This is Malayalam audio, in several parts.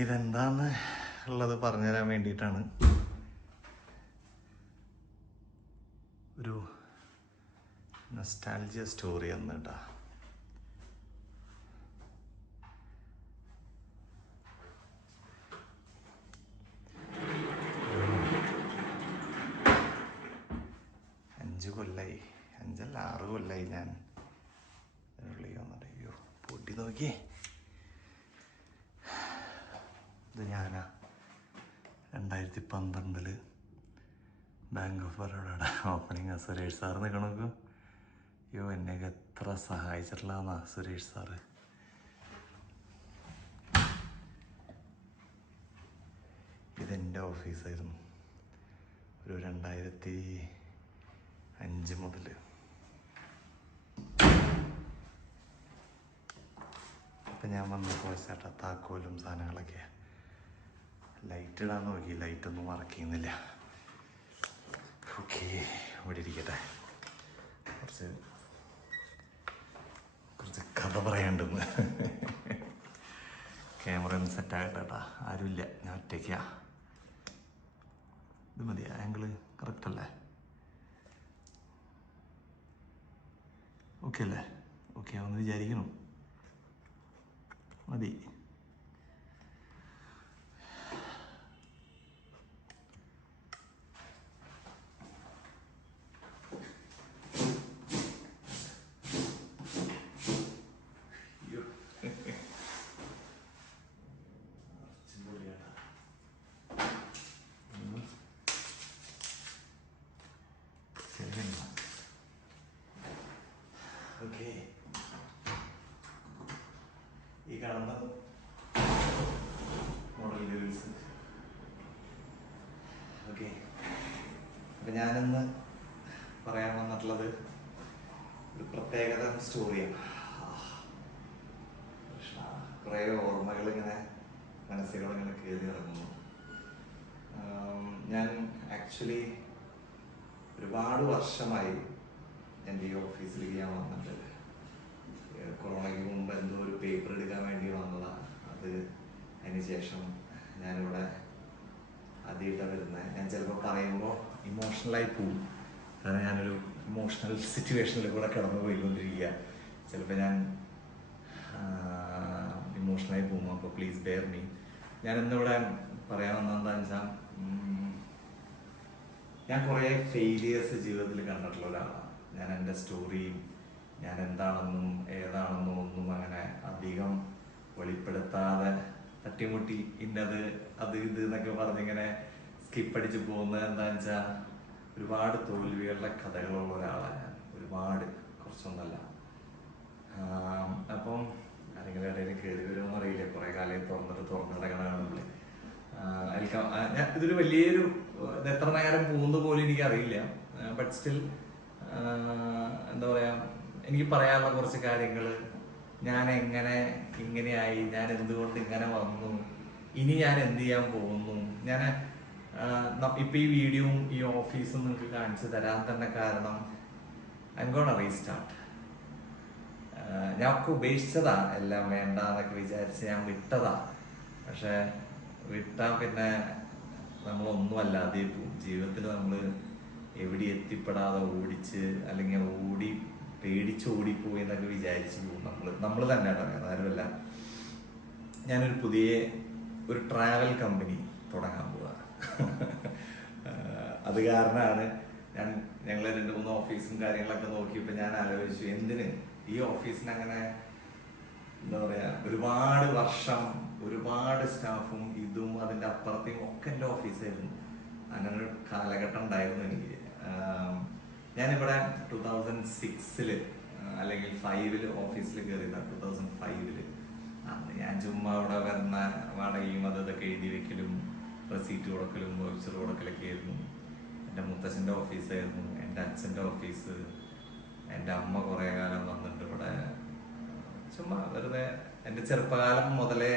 ഇതെന്താന്ന് ഉള്ളത് പറഞ്ഞുതരാൻ വേണ്ടിയിട്ടാണ്. ഒരു നൊസ്റ്റാൾജിയ സ്റ്റോറി എന്ന് കേട്ടാ. അഞ്ചല്ല 6 കൊല്ലായി ഞാൻ വിളിക്കാന്നറിയോ. പൊട്ടി നോക്കിയേ, ഇത് ഞാനാ 2012 ബാങ്ക് ഓഫ് ബറോഡയുടെ ഓപ്പണിങ്. സുരേഷ് സാറ് നിൽക്കണോക്ക്. അയ്യോ, എന്നെയൊക്കെ എത്ര സഹായിച്ചിട്ടുള്ളതാ സുരേഷ് സാറ്. ഇതെൻ്റെ ഓഫീസായിരുന്നു ഒരു 2005 മുതൽ. അപ്പം ഞാൻ വന്നപ്പോൾ ചേട്ടാ താക്കോലും സാധനങ്ങളൊക്കെ ലൈറ്റ് ഇടാൻ നോക്കി, ലൈറ്റൊന്നും വർക്ക് ചെയ്യുന്നില്ല. ഓക്കെ, ഇവിടെ ഇരിക്കട്ടെ. കുറച്ച് കഥ പറയാണ്ടെന്ന്. ക്യാമറ ഒന്ന് സെറ്റാകട്ടെ കേട്ടാ. ആരുമില്ല, ഞാൻ ഒറ്റയ്ക്കാ. ഇത് മതിയാ, ആംഗിള് കറക്റ്റ് അല്ലേ? ഓക്കെ അല്ലേ? ഓക്കെ ആവുമെന്ന് വിചാരിക്കണം. മതി. ഓക്കെ, ഈ കാണുന്ന മോഡൽ ഗേൾസ്. ഓക്കെ, അപ്പം ഞാനിന്ന് പറയാൻ വന്നിട്ടുള്ളത് ഒരു പ്രത്യേകതരം സ്റ്റോറിയാണ്. കുറേ ഓർമ്മകൾ ഇങ്ങനെ മനസ്സിലിങ്ങനെ കയറി ഇറങ്ങുന്നു. ഞാൻ ആക്ച്വലി ഒരുപാട് വർഷമായി എൻ്റെ ഈ ഓഫീസിലേക്ക് ഞാൻ വന്നിട്ട്. കൊറോണയ്ക്ക് മുമ്പ് എന്തോ ഒരു പേപ്പർ എടുക്കാൻ വേണ്ടി വന്നതാണ്. അത് അതിന് ശേഷം ഞാനിവിടെ ആദ്യമായിട്ടാണ് വരുന്നത്. ഞാൻ ചിലപ്പോൾ പറയുമ്പോൾ ഇമോഷണലായി പോവും. കാരണം ഞാനൊരു ഇമോഷണൽ സിറ്റുവേഷനിൽ കൂടെ കടന്നു പോയിക്കൊണ്ടിരിക്കുക. ചിലപ്പോൾ ഞാൻ ഇമോഷണലായി പോകും. അപ്പോൾ പ്ലീസ് ബെയർ മീ. ഞാൻ ഇന്നിവിടെ പറയാൻ വന്നതെന്താണെന്ന് വെച്ചാൽ, ഞാൻ കുറേ ഫെയിലിയേഴ്സ് ജീവിതത്തിൽ കണ്ടിട്ടുള്ള ഒരാളാണ്. ഞാൻ എൻ്റെ സ്റ്റോറിയും ഞാൻ എന്താണെന്നും ഏതാണെന്നും ഒന്നും അങ്ങനെ അധികം വെളിപ്പെടുത്താതെ തട്ടിമുട്ടി ഇന്നത് അത് ഇത് എന്നൊക്കെ പറഞ്ഞിങ്ങനെ സ്കിപ്പടിച്ച് പോകുന്നത് എന്താണെന്ന് വെച്ചാൽ, ഒരുപാട് തോൽവികളുടെ കഥകളുള്ള ഒരാളാണ് ഞാൻ. ഒരുപാട്, കുറച്ചൊന്നല്ല. അപ്പം ആരെങ്കിലും ഇടയിൽ കയറി വരുമെന്ന് അറിയില്ല. കുറേ കാലം തുറന്നിടക്കണ കാണുമ്പോൾ ഞാൻ ഇതൊരു വലിയൊരു ഇത് എത്ര നേരം പോകുന്നത് പോലും എനിക്കറിയില്ല. ബട്ട് സ്റ്റിൽ എന്താ പറയുക, എനിക്ക് പറയാനുള്ള കുറച്ച് കാര്യങ്ങൾ, ഞാൻ എങ്ങനെ ഇങ്ങനെയായി, ഞാൻ എന്തുകൊണ്ട് ഇങ്ങനെ വന്നു, ഇനി ഞാൻ എന്ത് ചെയ്യാൻ പോകുന്നു. ഞാൻ ഇപ്പം ഈ വീഡിയോയും ഈ ഓഫീസും നിങ്ങൾക്ക് കാണിച്ചു തരാൻ തന്നെ കാരണം, ഐ എം ഗോണ റീസ്റ്റാർട്ട്. ഞാൻ ഒക്കെ ഉപേക്ഷിച്ചതാ, എല്ലാം വേണ്ട എന്നൊക്കെ വിചാരിച്ച് ഞാൻ വിട്ടതാ. പക്ഷെ വിട്ടാൽ പിന്നെ നമ്മളൊന്നും അല്ലാതെ പോവും. ജീവിതത്തിൽ നമ്മൾ എവിടെ എത്തിപ്പെടാതെ ഓടിച്ച്, അല്ലെങ്കിൽ പേടിച്ചോടിപ്പോയി എന്നൊക്കെ വിചാരിച്ച് പോകും നമ്മൾ തന്നെ കേട്ടോ, ആരുമല്ല. ഞാനൊരു ഒരു ട്രാവൽ കമ്പനി തുടങ്ങാൻ പോവാ. അത് കാരണമാണ് ഞങ്ങൾ 2-3 ഓഫീസും കാര്യങ്ങളൊക്കെ നോക്കിയപ്പോൾ ഞാൻ ആലോചിച്ചു, എന്തിന് ഈ ഓഫീസിന് അങ്ങനെ എന്താ പറയാ, ഒരുപാട് വർഷം ഒരുപാട് സ്റ്റാഫും ഇതും അതിൻ്റെ അപ്പുറത്തേയും ഒക്കെ എൻ്റെ ഓഫീസായിരുന്നു. അങ്ങനെ ഒരു കാലഘട്ടം ഉണ്ടായിരുന്നു എനിക്ക്. ഞാനിവിടെ 2006 അല്ലെങ്കിൽ 5 ഓഫീസിൽ കയറിയതാണ്. 2005 അന്ന് ഞാൻ ചുമ്മാ ഇവിടെ വരുന്ന വാടകയും ഇതൊക്കെ എഴുതി വെക്കലും റെസീറ്റ് കൊടുക്കലും വൗച്ചർ കൊടുക്കലൊക്കെ ആയിരുന്നു. എൻ്റെ മുത്തച്ഛൻ്റെ ഓഫീസായിരുന്നു, എൻ്റെ അച്ഛൻ്റെ ഓഫീസ്. എൻ്റെ അമ്മ കുറേ കാലം വന്നിട്ട് ഇവിടെ ചുമ്മാ വെറുതെ. എൻ്റെ ചെറുപ്പകാലം മുതലേ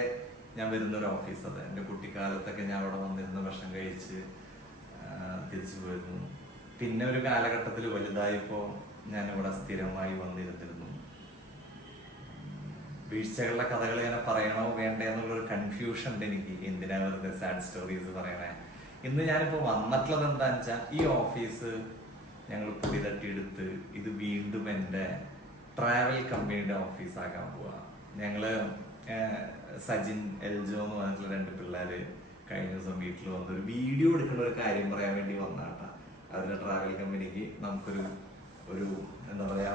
ഞാൻ വരുന്നൊരു ഓഫീസ് അത്. എൻ്റെ കുട്ടിക്കാലത്തൊക്കെ ഞാൻ അവിടെ വന്നിരുന്ന് ഭക്ഷണം കഴിച്ച് തിരിച്ചു പോയിരുന്നു. പിന്നെ ഒരു കാലഘട്ടത്തിൽ വലുതായപ്പോൾ ഞാനിവിടെ സ്ഥിരമായി വന്നിരുന്നിരുന്നു. വീഴ്ചകളുടെ കഥകൾ ഇങ്ങനെ പറയണോ വേണ്ടേ എന്നുള്ളൊരു കൺഫ്യൂഷൻ ഉണ്ട് എനിക്ക്. എന്തിനാ വെറുതെ സാഡ് സ്റ്റോറീസ് പറയണേ. ഇന്ന് ഞാനിപ്പോൾ വന്നിട്ടുള്ളത് എന്താണെന്ന് വെച്ചാൽ, ഈ ഓഫീസ് ഞങ്ങൾ പൊടി തട്ടിയെടുത്ത് ഇത് വീണ്ടും എൻ്റെ ട്രാവൽ കമ്പനിയുടെ ഓഫീസാക്കാൻ പോവാ. ഞങ്ങള് സജിൻ, എൽജോ എന്ന് പറഞ്ഞിട്ടുള്ള 2 പിള്ളേര് കഴിഞ്ഞ ദിവസം വീട്ടിൽ വന്ന് ഒരു വീഡിയോ എടുക്കുന്ന ഒരു കാര്യം പറയാൻ വേണ്ടി വന്നാട്ടാ. അതിന്റെ ട്രാവൽ കമ്പനിക്ക് നമുക്കൊരു എന്താ പറയാ,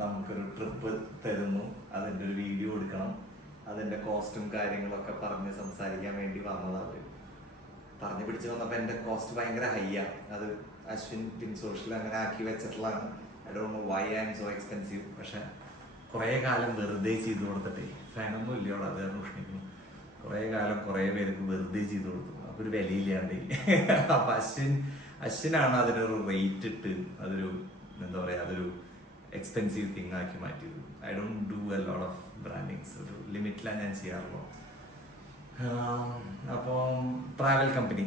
നമുക്കൊരു ട്രിപ്പ് തരുന്നു. അതിന്റെ ഒരു വീഡിയോ എടുക്കണം. അതിന്റെ കോസ്റ്റും കാര്യങ്ങളൊക്കെ പറഞ്ഞ് സംസാരിക്കാൻ വേണ്ടി വന്നതാണ്. പറഞ്ഞു പിടിച്ച് വന്നപ്പോൾ എൻ്റെ കോസ്റ്റ് ഭയങ്കര ഹൈയാ. അത് അശ്വിൻ ടിൻ സോഷ്യൽ അങ്ങനെ ആക്കി വെച്ചിട്ടുള്ളതാണ്. I don't know why I am so expensive. പക്ഷെ കുറേ കാലം വെറുതെ ചെയ്തു കൊടുത്തിട്ടേ, ഫാനൊന്നും ഇല്ലയോടെ അത് കാരണം ഉഷ്ണിക്കുന്നു. കുറേ കാലം കുറേ പേർക്ക് വെറുതെ ചെയ്തു കൊടുത്തു. അപ്പൊ ഒരു വിലയില്ലാണ്ട്. അപ്പൊ അശ്വിനാണ് അതിനൊരു റേറ്റ് ഇട്ട് അതൊരു എന്താ പറയാ, അതൊരു എക്സ്പെൻസീവ് തിങ് ആക്കി മാറ്റിയത്. I don't do a lot of brandings. ഒരു ലിമിറ്റിലാണ് ഞാൻ ചെയ്യാറുള്ളൂ. അപ്പം ട്രാവൽ കമ്പനി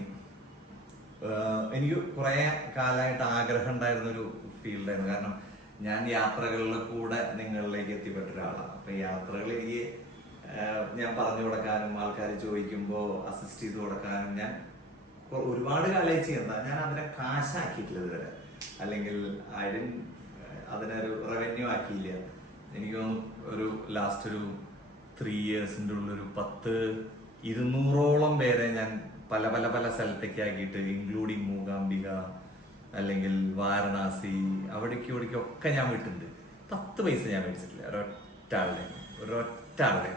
എനിക്ക് കുറേ കാലമായിട്ട് ആഗ്രഹം ഉണ്ടായിരുന്നൊരു ഫീൽഡായിരുന്നു. കാരണം ഞാൻ യാത്രകളിൽ കൂടെ നിങ്ങളിലേക്ക് എത്തിപ്പെട്ട ഒരാളാണ്. അപ്പൊ യാത്രകൾ എനിക്ക് ഞാൻ പറഞ്ഞു കൊടുക്കാനും ആൾക്കാർ ചോദിക്കുമ്പോൾ അസിസ്റ്റ് ചെയ്ത് കൊടുക്കാനും ഞാൻ ഒരുപാട് കാലമായി ചെയ്യുന്നതാണ്. ഞാൻ അതിനെ കാശാക്കിയിട്ടില്ല ഇതുവരെ, അല്ലെങ്കിൽ അതിനൊരു റവന്യൂ ആക്കിയില്ല. എനിക്ക് തോന്നുന്നു ഒരു ലാസ്റ്റ് ഒരു 3 ഇയേഴ്സിൻ്റെ ഉള്ളൊരു 200ഓളം പേരെ ഞാൻ പല പല പല സ്ഥലത്തേക്ക് ആക്കിയിട്ട്, ഇൻക്ലൂഡിങ് മൂകാംബിക അല്ലെങ്കിൽ വാരണാസി, അവിടേക്കൊക്കെ ഞാൻ വിട്ടിട്ടുണ്ട്. 10 പൈസ ഞാൻ മേടിച്ചിട്ടില്ല ഒരൊറ്റ ആളുടെ.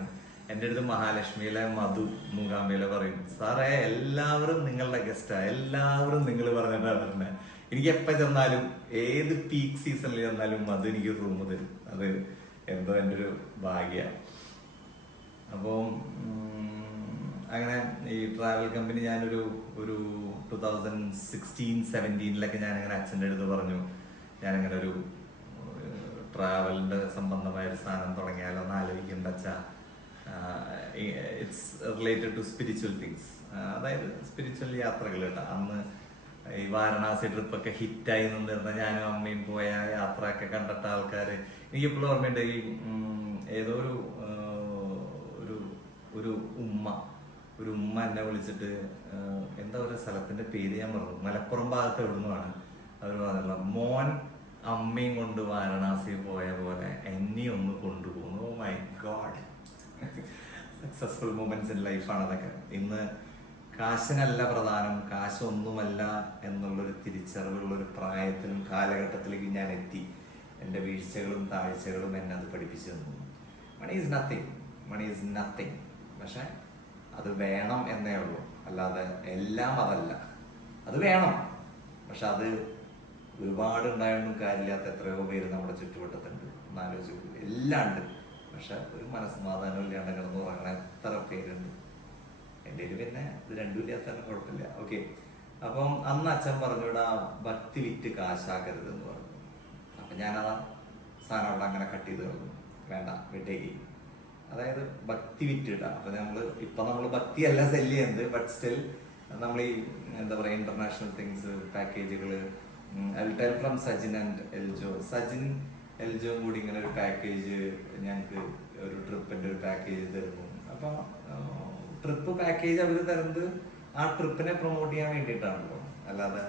എൻ്റെ അടുത്ത് മഹാലക്ഷ്മിയിലെ മധു മൂകാംബിയിലെ പറയും, സാറേ എല്ലാവരും നിങ്ങളുടെ ഗസ്റ്റാ, എല്ലാവരും നിങ്ങൾ പറഞ്ഞിട്ടാ പറഞ്ഞത്. എനിക്ക് എപ്പോൾ ചെന്നാലും ഏത് പീക്ക് സീസണിൽ ചെന്നാലും മധു എനിക്ക് റൂം തരും. അത് എന്തോ എൻ്റെ ഒരു ഭാഗ്യമാണ്. അപ്പം അങ്ങനെ ഈ ട്രാവൽ കമ്പനി ഞാനൊരു 2016-17 ഞാനിങ്ങനെ അച്ഛൻ്റെ അടുത്ത് പറഞ്ഞു, ഞാനിങ്ങനെ ഒരു ട്രാവലിൻ്റെ സംബന്ധമായ ഒരു സാധനം തുടങ്ങിയാലോ എന്ന് ആലോചിക്കുന്നുണ്ട് അച്ഛാ. It's related to spiritual things, അതായത് സ്പിരിച്വൽ യാത്രകൾ കേട്ടോ. അന്ന് ഈ വാരണാസി ട്രിപ്പൊക്കെ ഹിറ്റായി നിന്നിരുന്ന ഞാനും അമ്മയും പോയ യാത്രയൊക്കെ കണ്ടിട്ട ആൾക്കാർ എനിക്കിപ്പോഴും ഓർമ്മയുണ്ട്. ഈ ഏതോ ഒരു ഉമ്മ എന്നെ വിളിച്ചിട്ട്, എന്താ ഒരു സ്ഥലത്തിന്റെ പേര് ഞാൻ പറഞ്ഞു, മലപ്പുറം ഭാഗത്ത് എവിടുന്നുമാണ് അവർ പറഞ്ഞില്ല, മോൻ അമ്മയും കൊണ്ട് വാരണാസി പോയ പോലെ എന്നെയും ഒന്ന് കൊണ്ടുപോകുന്നു. Oh my god, successful moments in ലൈഫാണ് അതൊക്കെ. ഇന്ന് കാശിനല്ല പ്രധാനം, കാശൊന്നുമല്ല എന്നുള്ളൊരു തിരിച്ചറിവുള്ളൊരു പ്രായത്തിലും കാലഘട്ടത്തിലേക്ക് ഞാൻ എത്തി. എൻ്റെ വീഴ്ചകളും താഴ്ചകളും എന്നെ അത് പഠിപ്പിച്ചു തന്നു. Money is nothing. പക്ഷെ അത് വേണം എന്നേ ഉള്ളൂ, അല്ലാതെ എല്ലാം അതല്ല. അത് വേണം, പക്ഷെ അത് ഒരുപാട് ഉണ്ടായൊന്നും കാര്യമില്ലാത്ത എത്രയോ പേര് നമ്മുടെ ചുറ്റുവട്ടത്തുണ്ട്. ഒന്നാലോചിച്ചു, എല്ലാം ഉണ്ട്, പക്ഷെ ഒരു മനസ്സമാധാനം ഇല്ലാണ്ട് കിടന്ന് ഉറങ്ങണ എത്ര പേരുണ്ട്. എൻ്റെ പിന്നെ ഇത് രണ്ടും ഇല്ലാത്തന്നെ കുഴപ്പമില്ല. ഓക്കെ. അപ്പം അന്ന് അച്ഛൻ പറഞ്ഞു, ഇവിടെ ഭക്തി വിറ്റ് കാശാക്കരുത് എന്ന് പറഞ്ഞു. അപ്പൊ ഞാനതാ സാധനം അവിടെ അങ്ങനെ കട്ട് ചെയ്ത് കളഞ്ഞു. വേണ്ട, വിട്ടേക്ക്. അതായത് ഭക്തി വിറ്റിട്ട. അപ്പൊ നമ്മൾ ഭക്തിയല്ല സെല്ല് ചെയ്യുന്നത്, ബട്ട് സ്റ്റിൽ നമ്മൾ ഈ എന്താ പറയാ, ഇന്റർനാഷണൽ തിങ്സ് പാക്കേജുകൾ. I will tell from Sajin and Eljo. Sajin Eljo കൂടി ഇങ്ങനെ ഒരു പാക്കേജ് ഞങ്ങൾക്ക് ഒരു ട്രിപ്പിന്റെ ഒരു പാക്കേജ് തരുന്നു. അപ്പൊ ട്രിപ്പ് പാക്കേജ് അവർ തരുന്നത് ആ ട്രിപ്പിനെ പ്രൊമോട്ട് ചെയ്യാൻ വേണ്ടിയിട്ടാണല്ലോ, അല്ലാതെ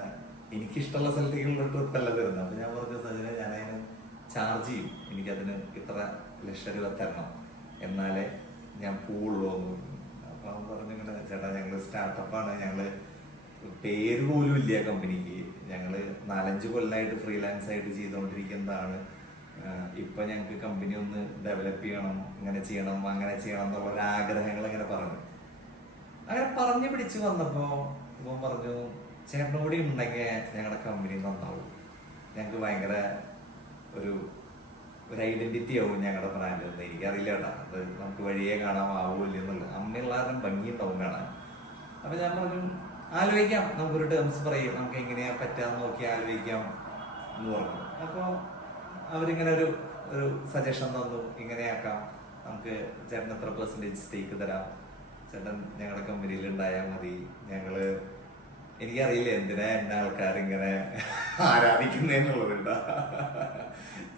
എനിക്കിഷ്ടമുള്ള സ്ഥലത്തേക്കുള്ള ട്രിപ്പല്ല തരുന്നത്. അപ്പൊ ഞാൻ പറഞ്ഞു, സജിനെ ഞാനതിന് ചാർജ് ചെയ്യും, എനിക്കതിന് ഇത്ര ലക്ഷം രൂപ തരണം, എന്നാലേ ഞാൻ പോവുള്ളൂ എന്ന്. അപ്പൊ അവൻ പറഞ്ഞു, ഇങ്ങനെ ചേട്ടാ ഞങ്ങള് സ്റ്റാർട്ടപ്പാണ്, ഞങ്ങള് പേര് പോലും ഇല്ല കമ്പനിക്ക്, ഞങ്ങള് 4-5 കൊല്ലമായിട്ട് ഫ്രീലാൻസ് ആയിട്ട് ചെയ്തുകൊണ്ടിരിക്കുന്നതാണ്. ഇപ്പൊ ഞങ്ങൾക്ക് കമ്പനി ഒന്ന് ഡെവലപ്പ് ചെയ്യണം, ഇങ്ങനെ ചെയ്യണം, അങ്ങനെ ചെയ്യണം എന്നുള്ള ആഗ്രഹങ്ങൾ ഇങ്ങനെ പറഞ്ഞു. അങ്ങനെ പറഞ്ഞു പിടിച്ച് വന്നപ്പോ ഇവൻ പറഞ്ഞു, ചേട്ടനും കൂടി ഉണ്ടെങ്കിൽ ഞങ്ങളുടെ കമ്പനി നന്നാവും, ഞങ്ങൾക്ക് ഭയങ്കര ഒരു ഐഡന്റിറ്റി ആവും ഞങ്ങളുടെ ബ്രാൻഡ് എന്ന്. എനിക്കറിയില്ല കേട്ടോ, അത് നമുക്ക് വഴിയെ കാണാമാവൂല്ല എന്നുള്ളത്. അമ്മയുള്ള ഭംഗി ഉണ്ടാവും കാണാൻ. അപ്പൊ ഞാൻ പറഞ്ഞു, ആലോചിക്കാം, നമുക്കൊരു ടേംസ് പറയും, നമുക്ക് എങ്ങനെയാ പറ്റാന്ന് നോക്കി ആലോചിക്കാം എന്ന് പറഞ്ഞു. അപ്പൊ അവരിങ്ങനെ ഒരു സജഷൻ തന്നു, ഇങ്ങനെയാക്കാം, നമുക്ക് ചേട്ടൻ എത്ര % സ്റ്റേക്ക് തരാം, ചേട്ടൻ ഞങ്ങളുടെ കമ്പനിയിൽ ഉണ്ടായാൽ മതി, ഞങ്ങള് എനിക്കറിയില്ല എന്തിനാ എന്നെ ആൾക്കാർ ഇങ്ങനെ ആരാധിക്കുന്നതെന്നുള്ളതുണ്ടാ.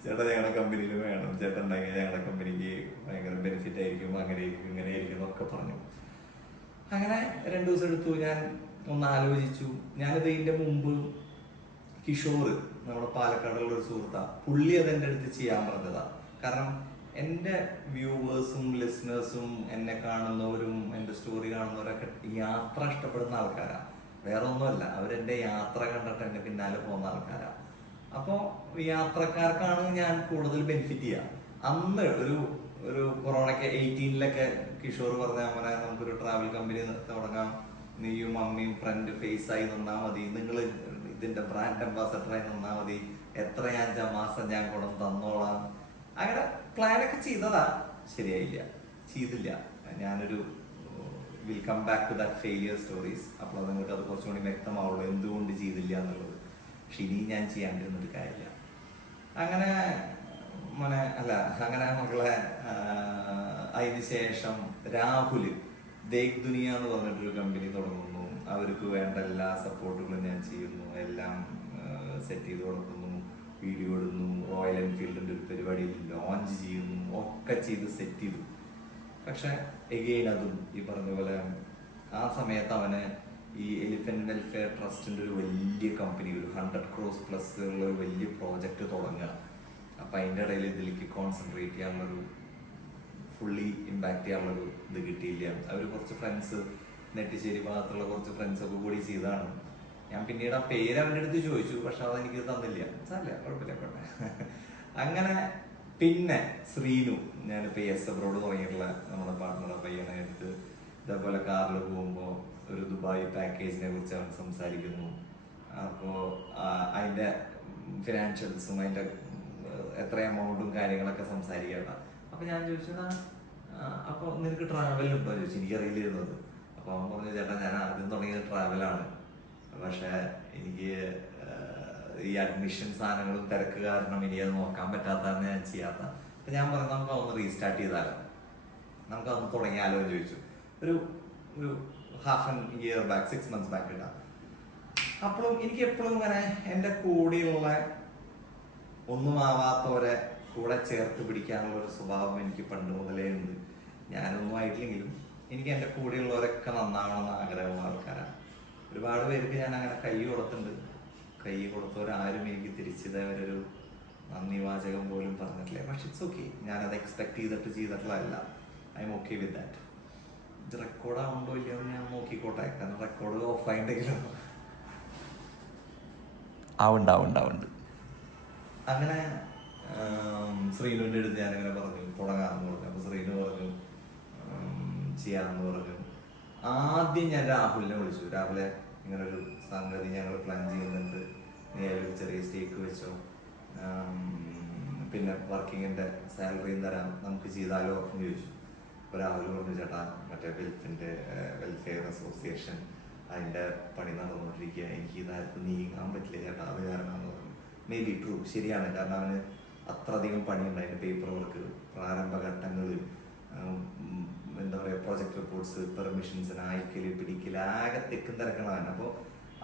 ചേട്ടാ ഞങ്ങളുടെ കമ്പനിയിൽ വേണം, ചേട്ടൻ ഉണ്ടെങ്കിൽ ഞങ്ങളുടെ കമ്പനിക്ക് ഭയങ്കര ബെനിഫിറ്റ് ആയിരിക്കും, അങ്ങനെ ആയിരിക്കും ഇങ്ങനെ ആയിരിക്കും എന്നൊക്കെ പറഞ്ഞു. അങ്ങനെ 2 ദിവസം എടുത്തു. ഞാൻ ഒന്ന് ആലോചിച്ചു. ഞാനിത് ഇതിന്റെ മുമ്പ് കിഷോർ, നമ്മുടെ പാലക്കാടുള്ള ഒരു സുഹൃത്താ, പുള്ളി അതെൻ്റെ അടുത്ത് ചെയ്യാൻ പറഞ്ഞതാ. കാരണം എൻ്റെ വ്യൂവേഴ്സും ലിസണേഴ്സും എന്നെ കാണുന്നവരും എൻ്റെ സ്റ്റോറി കാണുന്നവരൊക്കെ യാത്ര ഇഷ്ടപ്പെടുന്ന ആൾക്കാരാണ്. വേറെ ഒന്നുമല്ല, അവരെൻ്റെ യാത്ര കണ്ടിട്ട് എൻ്റെ പിന്നാലെ പോകുന്ന ആൾക്കാരാണ്. അപ്പോൾ യാത്രക്കാർക്കാണ് ഞാൻ കൂടുതൽ ബെനിഫിറ്റ് ചെയ്യുക. അന്ന് ഒരു ഒരു കൊറോണയ്ക്ക് 18-ലൊക്കെ കിഷോർ പറഞ്ഞ പോലെ നമുക്കൊരു ട്രാവൽ കമ്പനി തുടങ്ങാം, നീയും അമ്മയും ഫ്രണ്ട് ഫേസ് ആയി നിന്നാൽ മതി, നിങ്ങൾ ഇതിന്റെ ബ്രാൻഡ് അംബാസഡറായി നിന്നാൽ മതി, എത്രയാ മാസം ഞാൻ ഗുണം തന്നോളാം. അങ്ങനെ പ്ലാനൊക്കെ ചെയ്തതാ, ശരിയായില്ല, ചെയ്തില്ല. ഞാനൊരു will come back to that failure stories. അപ്പോൾ നിങ്ങൾക്ക് അത് കുറച്ചുകൂടി വ്യക്തമാവുള്ളൂ എന്തുകൊണ്ട് ചെയ്തില്ല എന്നുള്ളത്. പക്ഷെ ഇനിയും ഞാൻ ചെയ്യാണ്ടിരുന്നിട്ട് കാര്യമില്ല. അങ്ങനെ അങ്ങനെ മക്കളെ അതിന് ശേഷം രാഹുൽ ദേഖ് ദുനിയ എന്ന് പറഞ്ഞിട്ടൊരു കമ്പനി തുടങ്ങുന്നു. അവർക്ക് വേണ്ട എല്ലാ സപ്പോർട്ടുകളും ഞാൻ ചെയ്യുന്നു, എല്ലാം സെറ്റ് ചെയ്ത് കൊടുക്കുന്നു, വീഡിയോ ഇടുന്നു, റോയൽ എൻഫീൽഡിന്റെ ഒരു പരിപാടി ലോഞ്ച് ചെയ്യുന്നു, ഒക്കെ ചെയ്ത് സെറ്റ് ചെയ്തു. പക്ഷെ എഗെയിൻ അതും ഈ പറഞ്ഞ പോലെ ആ സമയത്ത് അവന് ഈ എലിഫന്റ് വെൽഫെയർ ട്രസ്റ്റിന്റെ ഒരു വലിയ കമ്പനി, ഒരു 100 crores പ്ലസ് ഉള്ള ഒരു വലിയ പ്രോജക്റ്റ് തുടങ്ങുക. അപ്പൊ അതിൻ്റെ ഇടയിൽ ഇതിലേക്ക് കോൺസെൻട്രേറ്റ് ചെയ്യാനുള്ളൊരു, ഫുള്ളി ഇമ്പാക്ട് ചെയ്യാനുള്ളൊരു ഇത് കിട്ടിയില്ല. അവർ കുറച്ച് ഫ്രണ്ട്സ്, നെട്ടിശ്ശേരി ഭാഗത്തുള്ള കുറച്ച് ഫ്രണ്ട്സൊക്കെ കൂടി ചെയ്തതാണ്. ഞാൻ പിന്നീട് ആ പേര് അവൻ്റെ അടുത്ത് ചോദിച്ചു, പക്ഷെ അതെനിക്ക് തന്നില്ല. സാറില്ല, കുഴപ്പമില്ല, കുഴപ്പമില്ല. അങ്ങനെ പിന്നെ ശ്രീനു, ഞാനിപ്പോൾ എസ് അബ്രോഡ് തുടങ്ങിയിട്ടുള്ള നമ്മുടെ പാർട്ട്ണറെ പയ്യനെ എടുത്ത് ഇതേപോലെ കാറിൽ പോകുമ്പോൾ ഒരു ദുബായ് പാക്കേജിനെ കുറിച്ച് അവൻ സംസാരിക്കുന്നു. അപ്പോൾ അതിൻ്റെ ഫിനാൻഷ്യൽസും അതിൻ്റെ എത്ര എമൗണ്ടും കാര്യങ്ങളൊക്കെ സംസാരിക്കണം. അപ്പോൾ ഞാൻ ചോദിച്ചതാ, അപ്പോൾ നിനക്ക് ട്രാവൽ ഉണ്ടോ ചോദിച്ചു. എനിക്കറിയില്ലായിരുന്നത്. അപ്പോൾ അവൻ പറഞ്ഞു, ചേട്ടാ ഞാൻ ആദ്യം തുടങ്ങിയത് ട്രാവലാണ്, പക്ഷെ എനിക്ക് ഈ അഡ്മിഷൻ സാധനങ്ങളും തിരക്ക് കാരണം ഇനി അത് നോക്കാൻ പറ്റാത്തതാണ് ഞാൻ ചെയ്യാത്ത. അപ്പൊ ഞാൻ പറഞ്ഞു, നമുക്ക് അതൊന്ന് റീസ്റ്റാർട്ട് ചെയ്താലോ, നമുക്ക് അതൊന്ന് തുടങ്ങിയാലോ എന്ന് ചോദിച്ചു. ഒരു ഒരു half an year back, 6 months back ഇടാം. അപ്പോഴും എനിക്ക് എപ്പോഴും ഇങ്ങനെ എൻ്റെ കൂടെയുള്ള ഒന്നും ആവാത്തവരെ കൂടെ ചേർത്ത് പിടിക്കാനുള്ള ഒരു സ്വഭാവം എനിക്ക് പണ്ട് മുതലേ ഉണ്ട്. ഞാനൊന്നും ആയിട്ടില്ലെങ്കിലും എനിക്ക് എൻ്റെ കൂടെയുള്ളവരൊക്കെ നന്നാവണമെന്ന് ആഗ്രഹമുള്ള ആൾക്കാരാണ്. ഒരുപാട് പേർക്ക് ഞാൻ അങ്ങനെ കൈ കൊടുത്തിട്ടുണ്ട്. കൈ കൊടുത്തവരാരും എനിക്ക് തിരിച്ചിതേവരൊരു നന്ദി വാചകം പോലും പറഞ്ഞിട്ടില്ല. പക്ഷെ ഇറ്റ്സ് ഓക്കെ, ഞാനത് എക്സ്പെക്ട് ചെയ്തിട്ടുള്ളതല്ല. I'm okay with that. ഇത് റെക്കോർഡ് ആവുണ്ടോ ഇല്ലയോ എന്ന് ഞാൻ നോക്കിക്കോട്ടെ, കാരണം റെക്കോർഡ് ഓഫ് ആയിട്ടെങ്കിലും ആവുണ്ട്. അങ്ങനെ ശ്രീനുവിൻ്റെ അടുത്ത് ഞാനിങ്ങനെ പറഞ്ഞു തുടങ്ങാമെന്ന് പറഞ്ഞു. അപ്പോൾ ശ്രീനു പറഞ്ഞു ചെയ്യാമെന്ന് പറഞ്ഞു. ആദ്യം ഞാൻ രാഹുലിനെ വിളിച്ചു. രാഹുലെ, ഇങ്ങനെ ഒരു സംഗതി ഞങ്ങൾ പ്ലാൻ ചെയ്യുന്നുണ്ട്, നീ ഒരു ചെറിയ സ്റ്റേക്ക് വെച്ചോ, പിന്നെ വർക്കിങ്ങിൻ്റെ സാലറിയും തരാം, നമുക്ക് ചെയ്താലോ എന്ന് ചോദിച്ചു. അപ്പോൾ രാഹുൽ പറഞ്ഞു, ചേട്ടാ മറ്റേ വെൽഫെയർ അസോസിയേഷൻ അതിൻ്റെ പണി നടന്നുകൊണ്ടിരിക്കുക, എനിക്ക് ഇതായിട്ട് നീങ്ങാൻ പറ്റില്ല ചേട്ടാ, അത് കാരണമെന്ന് പറഞ്ഞു. മേ ബി ട്രൂ, ശരിയാണ്. കാരണം അവന് അത്രയധികം പണിയുണ്ട്. അതിൻ്റെ പേപ്പർ വർക്ക്, പ്രാരംഭഘട്ടങ്ങൾ, എന്താ പറയുക, പ്രോജക്ട് റിപ്പോർട്ട്സ്, പെർമിഷൻസിന് അയക്കല് പിടിക്കൽ, ആകെ തെക്കും തിരക്കണവൻ. അപ്പോൾ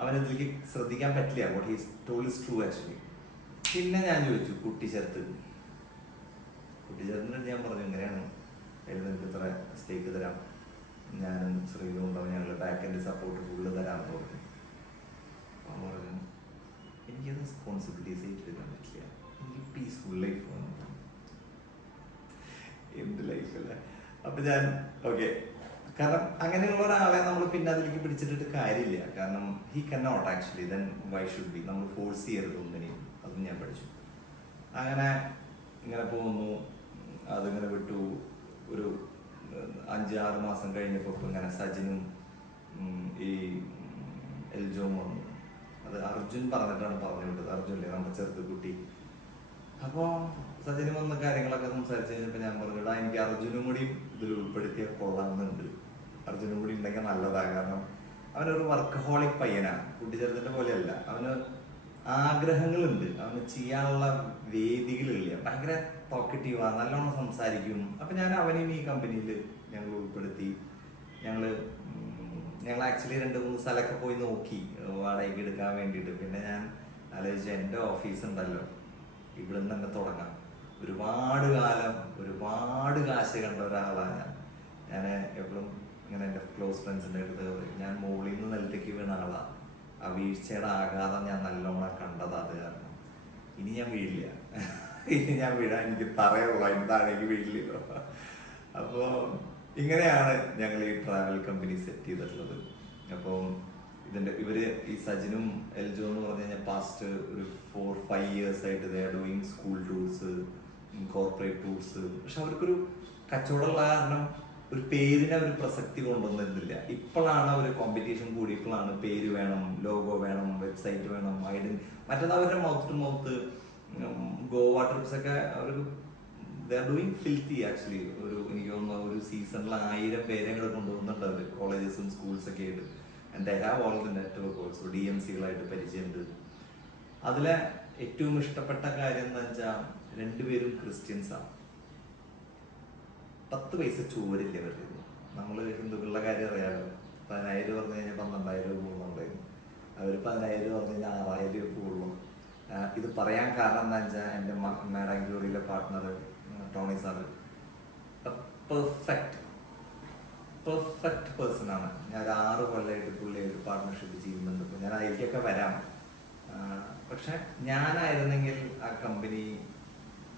അവനതിലേക്ക് ശ്രദ്ധിക്കാൻ പറ്റില്ല. What he's told is true actually. പിന്നെ ഞാൻ ചോദിച്ചു കുട്ടിച്ചേർത്തിൻ്റെ ഞാൻ പറഞ്ഞു, ഇങ്ങനെയാണ്, അതിൽ നിനക്ക് ഇത്ര സ്റ്റേക്ക് തരാം, ഞാനും ശ്രീനും ഉണ്ടാവും, ഞങ്ങൾ ബാക്ക് എൻഡ് സപ്പോർട്ട് ഫുള്ള് തരാമെന്ന് പറഞ്ഞു. അപ്പോൾ പറഞ്ഞു, എനിക്ക് റെസ്പോൺസിബിലിറ്റീസ് ഏറ്റെടുക്കാൻ പറ്റില്ല, എനിക്ക് പീസ്ഫുൾ ലൈഫ് വേണം. എന്ത് ലൈഫല്ലേ. അപ്പൊ ഞാൻ ഓക്കെ, കാരണം അങ്ങനെയുള്ള ഒരാളെ നമ്മൾ പിന്നെ അതിലേക്ക് പിടിച്ചിട്ടിട്ട് കാര്യമില്ല. കാരണം he can not actually, then why should be, നമ്മൾ ഫോഴ്സ് ചെയ്യരുത് ഒന്നിനെയും. അതും ഞാൻ പഠിച്ചു. അങ്ങനെ ഇങ്ങനെ പോകുന്നു, അതിങ്ങനെ വിട്ടു. ഒരു 5-6 മാസം കഴിഞ്ഞപ്പോൾ ഇപ്പം ഇങ്ങനെ സജിനും ഈ എൽജോം വന്നു. അത് അർജുൻ പറഞ്ഞിട്ടാണ് പറഞ്ഞു വിട്ടത്. അർജുനല്ലേ നമ്മുടെ ചെറുത് കുട്ടി. അപ്പോൾ സജിന് വന്ന കാര്യങ്ങളൊക്കെ സംസാരിച്ച് കഴിഞ്ഞപ്പോൾ ഞാൻ പറഞ്ഞിട്ടാ, എനിക്ക് അർജുനും കൂടി ഇതിൽ ഉൾപ്പെടുത്തിയാൽ കൊള്ളാമെന്നുണ്ട്. അർജുനും കൂടി ഉണ്ടെങ്കിൽ നല്ലതാണ്. കാരണം അവനൊരു വർക്കഹോളിക് പയ്യനാണ്, കുട്ടിച്ചേർത്തിൻ്റെ പോലെയല്ല. അവന് ആഗ്രഹങ്ങളുണ്ട്, അവന് ചെയ്യാനുള്ള വേദികളില്ല, ഭയങ്കര ടോക്കറ്റീവാണ്, നല്ലോണം സംസാരിക്കും. അപ്പം ഞാൻ അവനെയും ഈ കമ്പനിയിൽ ഞങ്ങൾ ഉൾപ്പെടുത്തി. ഞങ്ങൾ ഞങ്ങൾ ആക്ച്വലി 2-3 സ്ഥലമൊക്കെ പോയി നോക്കി വാടകയ്ക്ക് എടുക്കാൻ വേണ്ടിയിട്ട്. പിന്നെ ഞാൻ ആലോചിച്ചു, എൻ്റെ ഓഫീസ് ഉണ്ടല്ലോ, ഇവിടെ നിന്ന് തന്നെ തുടങ്ങാം. ഒരുപാട് കാലം ഒരുപാട് കാശ് കണ്ട ഒരാളാണ് ഞാൻ. എപ്പോഴും ഇങ്ങനെ എൻ്റെ ക്ലോസ് ഫ്രണ്ട്സിൻ്റെ അടുത്ത് ഞാൻ മുകളിൽ നിന്ന് നിലത്തേക്ക് വീണ ആളാണ്. ആ വീഴ്ചയുടെ ആഘാതം ഞാൻ നല്ലോണം കണ്ടത്. അത് കാരണം ഇനി ഞാൻ വീഴില്ല. ഇനി ഞാൻ വീഴാൻ എനിക്ക് തറയുള്ള എന്താണെങ്കിൽ വീഴില്ലല്ലോ. അപ്പോൾ ഇങ്ങനെയാണ് ഞങ്ങൾ ഈ ട്രാവൽ കമ്പനി സെറ്റ് ചെയ്തിട്ടുള്ളത്. അപ്പോൾ ഇവര് ഈ സജിനും എൽജോ എന്ന് പറഞ്ഞു കഴിഞ്ഞാൽ പാസ്റ്റ് ഒരു 4-5 years ആയിട്ട് they are doing school tours, corporate tours. പക്ഷെ അവർക്കൊരു കച്ചവടമുള്ള കാരണം ഒരു പേരിനെ ഒരു പ്രസക്തി കൊണ്ടുവന്നിരുന്നില്ല. ഇപ്പോഴാണ് ഒരു കോമ്പറ്റീഷൻ കൂടിയപ്പോഴാണ് പേര് വേണം, ലോഗോ വേണം, വെബ്സൈറ്റ് വേണം, മറ്റേത് അവരുടെ mouth to mouth. Goa trips ഒക്കെ അവർ ഡൂയിങ് ഫിൽത്തി ആക്ച്വലി. എനിക്ക് തോന്നുന്നു ഒരു സീസണിൽ 1000 പേരെ കൂടെ കൊണ്ടുപോകുന്നുണ്ട് അവർ, കോളേജസും സ്കൂൾസൊക്കെ ആയിട്ട്. And they have all the network also. DMCകളായിട്ട് പരിചയമുണ്ട്. അതിലെ ഏറ്റവും ഇഷ്ടപ്പെട്ട കാര്യം എന്താ വെച്ചാൽ രണ്ടുപേരും ക്രിസ്ത്യൻസാണ്. 10 പൈസ ചോരില്ല അവരുടെ. നമ്മൾ ഹിന്ദുക്കളുടെ കാര്യം അറിയാമല്ലോ, 10,000 പറഞ്ഞു കഴിഞ്ഞാൽ 12,000 പോകുന്നുണ്ടായിരുന്നു. അവർ 10,000 പറഞ്ഞു കഴിഞ്ഞാൽ 6,000 പോകുള്ളൂ. ഇത് പറയാൻ കാരണം എന്താ വെച്ചാൽ എൻ്റെ മാഡാംഗ്ലൂരിലെ partner Tony sir perfect person ആണ്. ഞാൻ 6 കൊല്ലമായിട്ട് പുള്ളിയായിട്ട് പാർട്ട്ണർഷിപ്പ് ചെയ്യുന്നുണ്ട്. അപ്പോൾ ഞാൻ അതിലേക്കൊക്കെ വരാം. പക്ഷെ ഞാനായിരുന്നെങ്കിൽ ആ കമ്പനി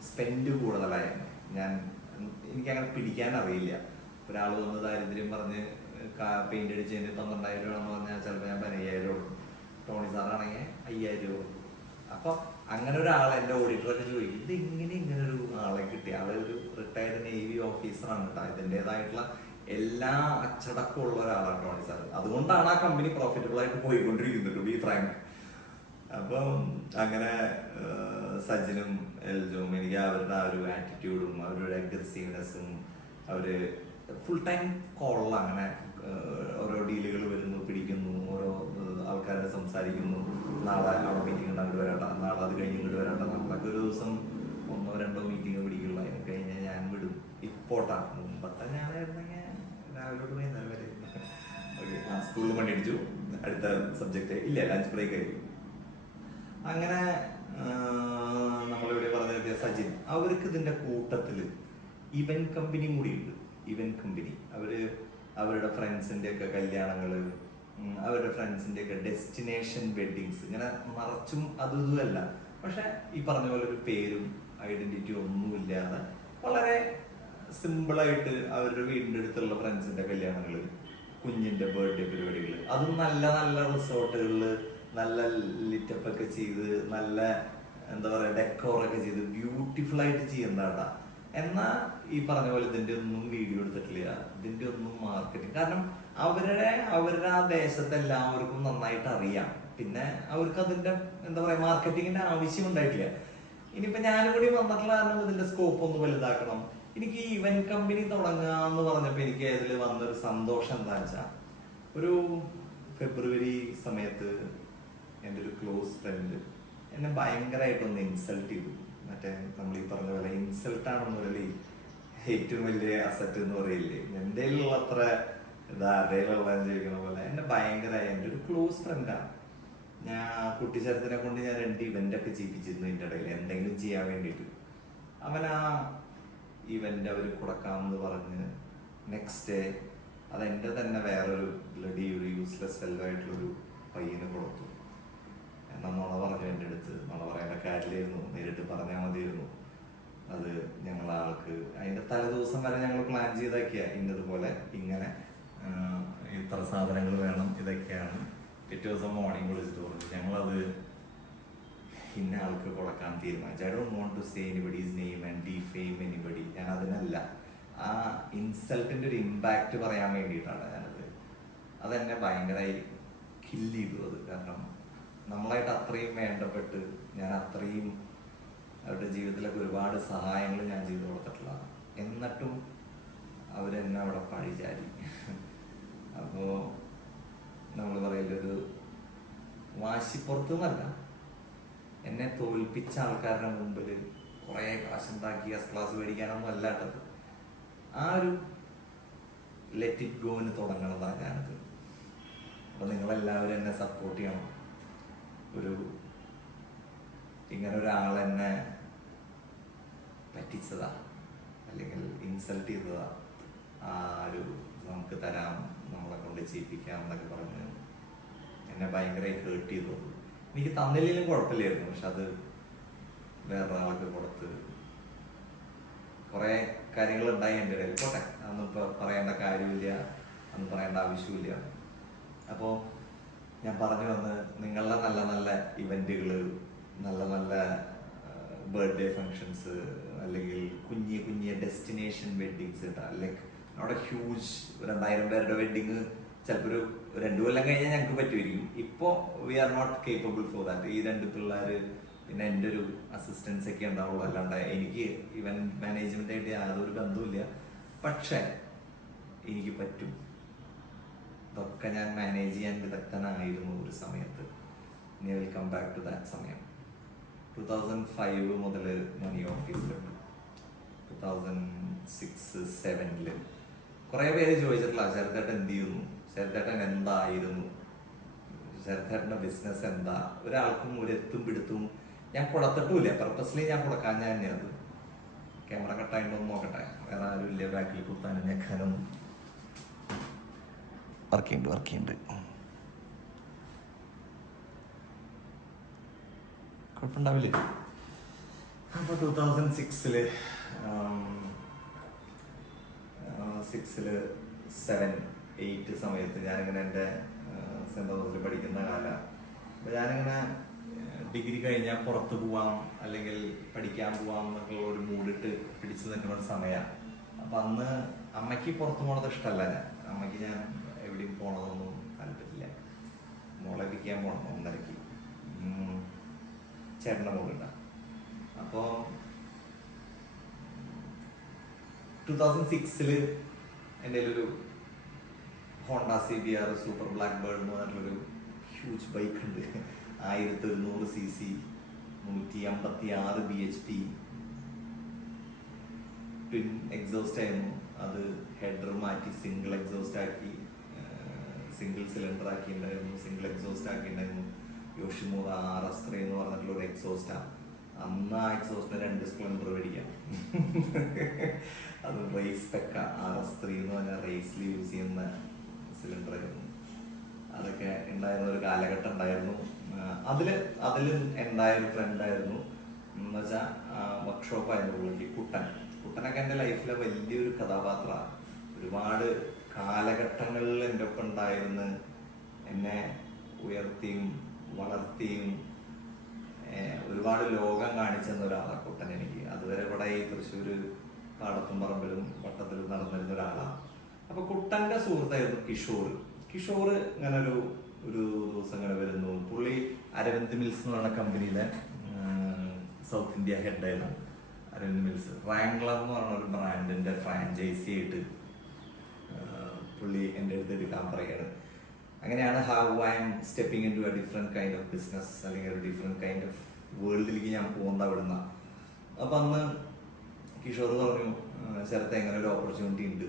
സ്പെൻഡ് കൂടുതലായിരുന്നു. എനിക്കങ്ങനെ പിടിക്കാൻ അറിയില്ല. ഒരാൾ വന്ന് ദാരിദ്ര്യം പറഞ്ഞ് പെയിന്റ് അടിച്ചതിന് 12,000 രൂപ എന്ന് പറഞ്ഞാൽ ചിലപ്പോൾ ഞാൻ 15,000 കൊടുക്കും. ടോണി സാറാണെങ്കിൽ 5,000 രൂപ കൊടുക്കും. അപ്പൊ അങ്ങനെ ഒരാളെ എൻ്റെ ഓഡിറ്ററൊക്കെ ചോദിക്കും, ഇത് ഇങ്ങനെ ഒരു ആളെ കിട്ടി. ആള് ഒരു റിട്ടയർഡ് നേവി ഓഫീസറാണ് കേട്ടോ. ഇതിൻ്റെതായിട്ടുള്ള എല്ലാ അച്ചടക്കവും ഉള്ള ഒരാളാണ് ടോണി സാർ. അതുകൊണ്ടാണ് ആ കമ്പനി പ്രോഫിറ്റബിൾ ആയിട്ട് പോയിക്കൊണ്ടിരിക്കുന്നത്, ടു ബി ഫ്രാങ്ക്. അപ്പം അങ്ങനെ സജിനും എൽജോം എനിക്ക് അവരുടെ ആ ഒരു ആറ്റിറ്റ്യൂഡും അവരുടെ അഗ്രസീവ്നെസ്സും, അവര് ഫുൾ ടൈം കോളിൽ അങ്ങനെ ഓരോ ഡീലുകൾ വരുന്നു, പിടിക്കുന്നു, ഓരോ ആൾക്കാരെ സംസാരിക്കുന്നു. നാളെ അവിടെ മീറ്റിംഗ് ഉണ്ട്, അങ്ങോട്ട് വരാട്ട, നാളെ അത് കഴിഞ്ഞ് ഇങ്ങോട്ട് വരാട്ട. നമ്മളൊക്കെ ഒരു ദിവസം 1-2 മീറ്റിംഗ് പിടിക്കുള്ള. അതിന് കഴിഞ്ഞാൽ ഞാൻ വിടും. ഇപ്പോട്ടാ മുമ്പത്തെ ഞാനായിരുന്നെങ്കിൽ രാവിലെ തൊട്ട് വൈകുന്നേരം വരെ. ഓക്കെ, സ്കൂളിൽ വണ്ടി അടിച്ചു, അടുത്ത സബ്ജക്റ്റ് ഇല്ല, ലഞ്ച് ബ്രേക്ക് ആയിരിക്കും. അങ്ങനെ നമ്മളിവിടെ പറഞ്ഞ സജിൻ, അവർക്ക് ഇതിന്റെ കൂട്ടത്തില് ഇവന്റ് കമ്പനി കൂടി ഉണ്ട്. ഇവന്റ് കമ്പനി അവരുടെ ഫ്രണ്ട്സിന്റെ ഒക്കെ കല്യാണങ്ങള്, അവരുടെ ഫ്രണ്ട്സിന്റെ ഒക്കെ ഡെസ്റ്റിനേഷൻ വെഡിങ്സ്, ഇങ്ങനെ മറച്ചും അതും ഇതുമല്ല. പക്ഷെ ഈ പറഞ്ഞ പോലെ ഒരു പേരും ഐഡന്റിറ്റി ഒന്നുമില്ലാതെ വളരെ സിമ്പിളായിട്ട് അവരുടെ വീടിന്റെ അടുത്തുള്ള ഫ്രണ്ട്സിന്റെ കല്യാണങ്ങള്, കുഞ്ഞിന്റെ ബർത്ത്ഡേ പരിപാടികൾ, അതും നല്ല നല്ല റിസോർട്ടുകളില് നല്ല ലിറ്റപ്പ് ഒക്കെ ചെയ്ത്, നല്ല എന്താ പറയാ ഡെക്കോറൊക്കെ ചെയ്ത് ബ്യൂട്ടിഫുൾ ആയിട്ട് ചെയ്യുന്നതാട്ടാ. എന്നാ ഈ പറഞ്ഞ പോലെ ഇതിന്റെ ഒന്നും വീഡിയോ എടുത്തിട്ടില്ല, ഇതിന്റെ ഒന്നും മാർക്കറ്റിംഗ്. കാരണം അവരുടെ ആ ദേശത്തെ എല്ലാവർക്കും നന്നായിട്ട് അറിയാം. പിന്നെ അവർക്ക് അതിന്റെ എന്താ പറയാ മാർക്കറ്റിങ്ങിന്റെ ആവശ്യം ഉണ്ടായിട്ടില്ല. ഇനിയിപ്പോ ഞാനും കൂടി വന്നിട്ടുള്ള കാരണം ഇതിന്റെ സ്കോപ്പ് ഒന്ന് വലുതാക്കണം. എനിക്ക് ഈ ഇവന്റ് കമ്പനി തുടങ്ങുക എന്ന് പറഞ്ഞപ്പോ എനിക്ക് അതിൽ വന്നൊരു സന്തോഷം എന്താ വെച്ചാ, ഒരു ഫെബ്രുവരി സമയത്ത് എൻ്റെ ഒരു ക്ലോസ് ഫ്രണ്ട് എന്നെ ഭയങ്കരമായിട്ടൊന്ന് ഇൻസൾട്ട് ചെയ്തു. മറ്റേ നമ്മൾ ഈ പറഞ്ഞ പോലെ ഇൻസൾട്ടാണെന്ന് പറയലേ ഏറ്റവും വലിയ അസറ്റ് എന്ന് പറയില്ലേ, എൻ്റെ അത്ര ധാരണയിലുള്ളതെന്ന് ചോദിക്കുന്ന പോലെ എന്നെ ഭയങ്കരമായി. എൻ്റെ ഒരു ക്ലോസ് ഫ്രണ്ടാണ്. ഞാൻ കുട്ടിച്ചേരത്തിനെ കൊണ്ട് ഞാൻ 2 ഇവന്റ് ഒക്കെ ചെയ്യിപ്പിച്ചിരുന്നു ഇതിൻ്റെ ഇടയിൽ എന്തെങ്കിലും ചെയ്യാൻ വേണ്ടിയിട്ട്. അവൻ ആ ഇവന്റ് അവർ കൊടുക്കാമെന്ന് പറഞ്ഞ് നെക്സ്റ്റ് ഡേ അതെൻ്റെ തന്നെ വേറൊരു ബ്ലഡി ഒരു യൂസ്ലെസ് ഫെല്ലായിട്ടുള്ളൊരു പയ്യന് കൊടുത്തു. എന്നാ നുണ പറഞ്ഞു എൻ്റെ അടുത്ത്. നുണ പറയേണ്ട കാര്യമില്ലായിരുന്നു, നേരിട്ട് പറഞ്ഞാൽ മതിയായിരുന്നു. അത് ഞങ്ങളാൾക്ക് അതിൻ്റെ തലേദിവസം വരെ ഞങ്ങൾ പ്ലാൻ ചെയ്താക്കിയ ഇന്നതുപോലെ ഇങ്ങനെ ഇത്ര സാധനങ്ങൾ വേണം, ഇതൊക്കെയാണ്. പിറ്റേ ദിവസം മോർണിംഗ് വിളിച്ചിട്ട് പറഞ്ഞു ഞങ്ങളത് ഇന്ന ആൾക്ക് കൊടുക്കാൻ തീരുമാനിച്ചു. I don't want to say anybody's name and defame anybody. ഞാൻ അതിനല്ല, ആ ഇൻസൾട്ടിന്റെ ഒരു ഇമ്പാക്റ്റ് പറയാൻ വേണ്ടിയിട്ടാണ് ഞാനത്. അതെന്നെ ഭയങ്കരമായി കില്ല് ചെയ്തു അത്. കാരണം നമ്മളായിട്ട് അത്രയും വേണ്ടപ്പെട്ട് ഞാൻ അത്രയും അവരുടെ ജീവിതത്തിലൊക്കെ ഒരുപാട് സഹായങ്ങൾ ഞാൻ ചെയ്തു കൊടുത്തിട്ടുള്ളതാണ്. എന്നിട്ടും അവരെന്നെ അവിടെ പഴിചാരി. അപ്പോൾ നമ്മൾ പറയില്ല, ഒരു വാശിപ്പുറത്ത് എന്നല്ല, എന്നെ തോൽപ്പിച്ച ആൾക്കാരുടെ മുമ്പിൽ കുറേ കാശുണ്ടാക്കി എസ് ക്ലാസ് മേടിക്കാനൊന്നും അല്ലാട്ടത്. ആ ഒരു ലെറ്റ് ഇറ്റ് ഗോന് തുടങ്ങണതാണ് ഞാനത്. അപ്പോൾ നിങ്ങളെല്ലാവരും എന്നെ സപ്പോർട്ട് ചെയ്യണം. ഇങ്ങനെ ഒരാളെന്നെ പറ്റിച്ചതാ അല്ലെങ്കിൽ ഇൻസൾട്ട് ചെയ്തതാ, നമുക്ക് തരാം, നമ്മളെ കൊണ്ട് ചെയ്യിപ്പിക്കാം എന്നൊക്കെ പറഞ്ഞ് എന്നെ ഭയങ്കരമായി ഹേർട്ട് ചെയ്തു. എനിക്ക് തന്നില്ലെങ്കിലും കുഴപ്പമില്ലായിരുന്നു, പക്ഷെ അത് വേറൊരാൾക്ക് കൊടുത്ത് കുറേ കാര്യങ്ങൾ ഉണ്ടായി എൻ്റെ ഇടയിൽ. പോട്ടെ, അതൊന്നും ഇപ്പോൾ പറയേണ്ട കാര്യമില്ല, അതൊന്നും പറയേണ്ട ആവശ്യമില്ല. അപ്പോൾ ഞാൻ പറഞ്ഞു വന്ന് നിങ്ങളുടെ നല്ല നല്ല ഇവൻറ്റുകൾ, നല്ല നല്ല ബർത്ത്ഡേ ഫങ്ഷൻസ്, അല്ലെങ്കിൽ കുഞ്ഞിയ ഡെസ്റ്റിനേഷൻ വെഡ്ഡിങ്സ് കിട്ടാം. ലൈക്ക് അവിടെ ഹ്യൂജ് 2000 പേരുടെ വെഡ്ഡിങ് ചിലപ്പോൾ ഒരു 2 കൊല്ലം കഴിഞ്ഞാൽ ഞങ്ങൾക്ക് പറ്റുമായിരിക്കും. ഇപ്പോൾ we are not capable for that. ഈ 2 പിള്ളേർ പിന്നെ എൻ്റെ ഒരു അസിസ്റ്റൻസ് ഒക്കെ ഉണ്ടാവുള്ളൂ, അല്ലാണ്ട് എനിക്ക് ഇവന്റ് മാനേജ്മെൻ്റായിട്ട് യാതൊരു ബന്ധവുമില്ല. പക്ഷേ എനിക്ക് പറ്റും. ഇതൊക്കെ ഞാൻ മാനേജ് ചെയ്യാൻ വിദഗ്ധനായിരുന്നു ഒരു സമയത്ത്. ഇനി will come back to that സമയം. 2005 മുതൽ മണി ഓഫീസിലുണ്ട്. 2006-07 കുറേ പേര് ചോദിച്ചിട്ടില്ല, ശരത്തേട്ടൻ എന്ത് ചെയ്യുന്നു, ശരത്തേട്ടൻ എന്തായിരുന്നു, ശരത്തേട്ടൻ്റെ ബിസിനസ് എന്താ. ഒരാൾക്കും ഒരു എത്തും പിടുത്തും ഞാൻ കൊടുത്തിട്ടുമില്ല. പർപ്പസ്ലി ഞാൻ കൊടുക്കാൻ ഞാൻ അത് ക്യാമറ കട്ടായിട്ടൊന്നും നോക്കട്ടെ, വേറെ ആരും ഇല്ല ബാക്കിൽ കുത്താനും ഞെക്കാനും. വർക്ക് ചെയ്യുന്നുണ്ട് കുഴപ്പമുണ്ടാവില്ലേ. അപ്പോൾ 2006-ല് 7-8 സമയത്ത് ഞാനിങ്ങനെ എൻ്റെ സെൻറ് തോമസിൽ പഠിക്കുന്ന കാലം. അപ്പോൾ ഞാനിങ്ങനെ ഡിഗ്രി കഴിഞ്ഞാൽ പുറത്ത് പോവാം അല്ലെങ്കിൽ പഠിക്കാൻ പോവാം എന്നൊക്കെയുള്ള ഒരു മൂഡിട്ട് പിടിച്ചു നിൽക്കുന്ന ഒരു സമയമാണ്. അപ്പം അന്ന് അമ്മയ്ക്ക് പുറത്ത് പോകണത് ഇഷ്ടമല്ല. അമ്മയ്ക്ക് ഞാൻ എവിടെയും പോകണതൊന്നും താല്പര്യമില്ല. മോളെ പിടിക്കാൻ പോകണം 1:30-ക്ക്, ചേട്ടൻ്റെ മോളുണ്ട. അപ്പോൾ 2006-ല് എൻ്റെ ഒരു Honda CBR super black bird എന്ന് പറഞ്ഞിട്ടുള്ളൊരു ഹ്യൂജ് ബൈക്ക് ഉണ്ട്. 1100 cc, 156 bhp, ട്വിൻ എക്സോസ്റ്റ് ആയിരുന്നു. അത് ഹെഡർ മാറ്റി സിംഗിൾ എക്സോസ്റ്റ് ആക്കി, സിംഗിൾ സിലിണ്ടർ ആക്കിയിട്ടുണ്ടായിരുന്നു, സിംഗിൾ എക്സോസ്റ്റ് ആക്കിയിട്ടുണ്ടായിരുന്നു. യോഷിമുറ RS3 എന്ന് പറഞ്ഞിട്ടുള്ള ഒരു എക്സോസ്റ്റാണ്. അന്ന് ആ എക്സോസ്റ്റിന് 2 സ്പ്ലെൻഡർ മേടിക്കാം. അത് റേസ് പെക്ക RS3 എന്ന് പറഞ്ഞാൽ റേസിൽ യൂസ് ചെയ്യുന്ന സിലിണ്ടർ ആയിരുന്നു. അതൊക്കെ ഉണ്ടായിരുന്ന ഒരു കാലഘട്ടം ഉണ്ടായിരുന്നു. അതിൽ ഉണ്ടായ ഒരു ഫ്രണ്ടായിരുന്നു എന്ന് വെച്ചാൽ വർക്ക്ഷോപ്പായിരുന്നു പുള്ളിക്ക്, കുട്ടനൊക്കെ എൻ്റെ ലൈഫിലെ വലിയൊരു കഥാപാത്രമാണ്. ഒരുപാട് കാലഘട്ടങ്ങളിൽ എൻ്റെ ഒപ്പം ഉണ്ടായിരുന്ന് എന്നെ ഉയർത്തിയും വളർത്തിയും ഒരുപാട് ലോകം കാണിച്ചെന്ന ഒരാളാണ് കുട്ടൻ എനിക്ക്. അതുവരെ ഇവിടെ ഈ തൃശ്ശൂർ പാടത്തും പറമ്പിലും വട്ടത്തിലും നടന്നിരുന്ന ഒരാളാണ്. അപ്പോൾ കുട്ടൻ്റെ സുഹൃത്തായിരുന്നു കിഷോർ ഇങ്ങനെ ഒരു ദിവസം ഇങ്ങനെ വരുന്നു. പുള്ളി അരവിന്ദ് മിൽസ് എന്ന് പറഞ്ഞ കമ്പനിയിലെ സൗത്ത് ഇന്ത്യ ഹെഡായിരുന്നു. അരവിന്ദ് മിൽസ് റാംഗ്ലർ എന്ന് പറഞ്ഞ ഒരു ബ്രാൻഡിൻ്റെ ഫ്രാഞ്ചൈസി ആയിട്ട് പുള്ളി എൻ്റെ അടുത്ത് എടുക്കാൻ പറയുകയാണ്. അങ്ങനെയാണ് how I am stepping into a different kind of business, അല്ലെങ്കിൽ ഒരു ഡിഫറെൻറ്റ് കൈൻഡ് ഓഫ് വേൾഡിലേക്ക് ഞാൻ പോകുന്നത് അവിടുന്ന്. അപ്പം അന്ന് കിഷോർ പറഞ്ഞു, ശരത്തെ ഇങ്ങനെ ഒരു ഓപ്പർച്യൂണിറ്റി ഉണ്ട്,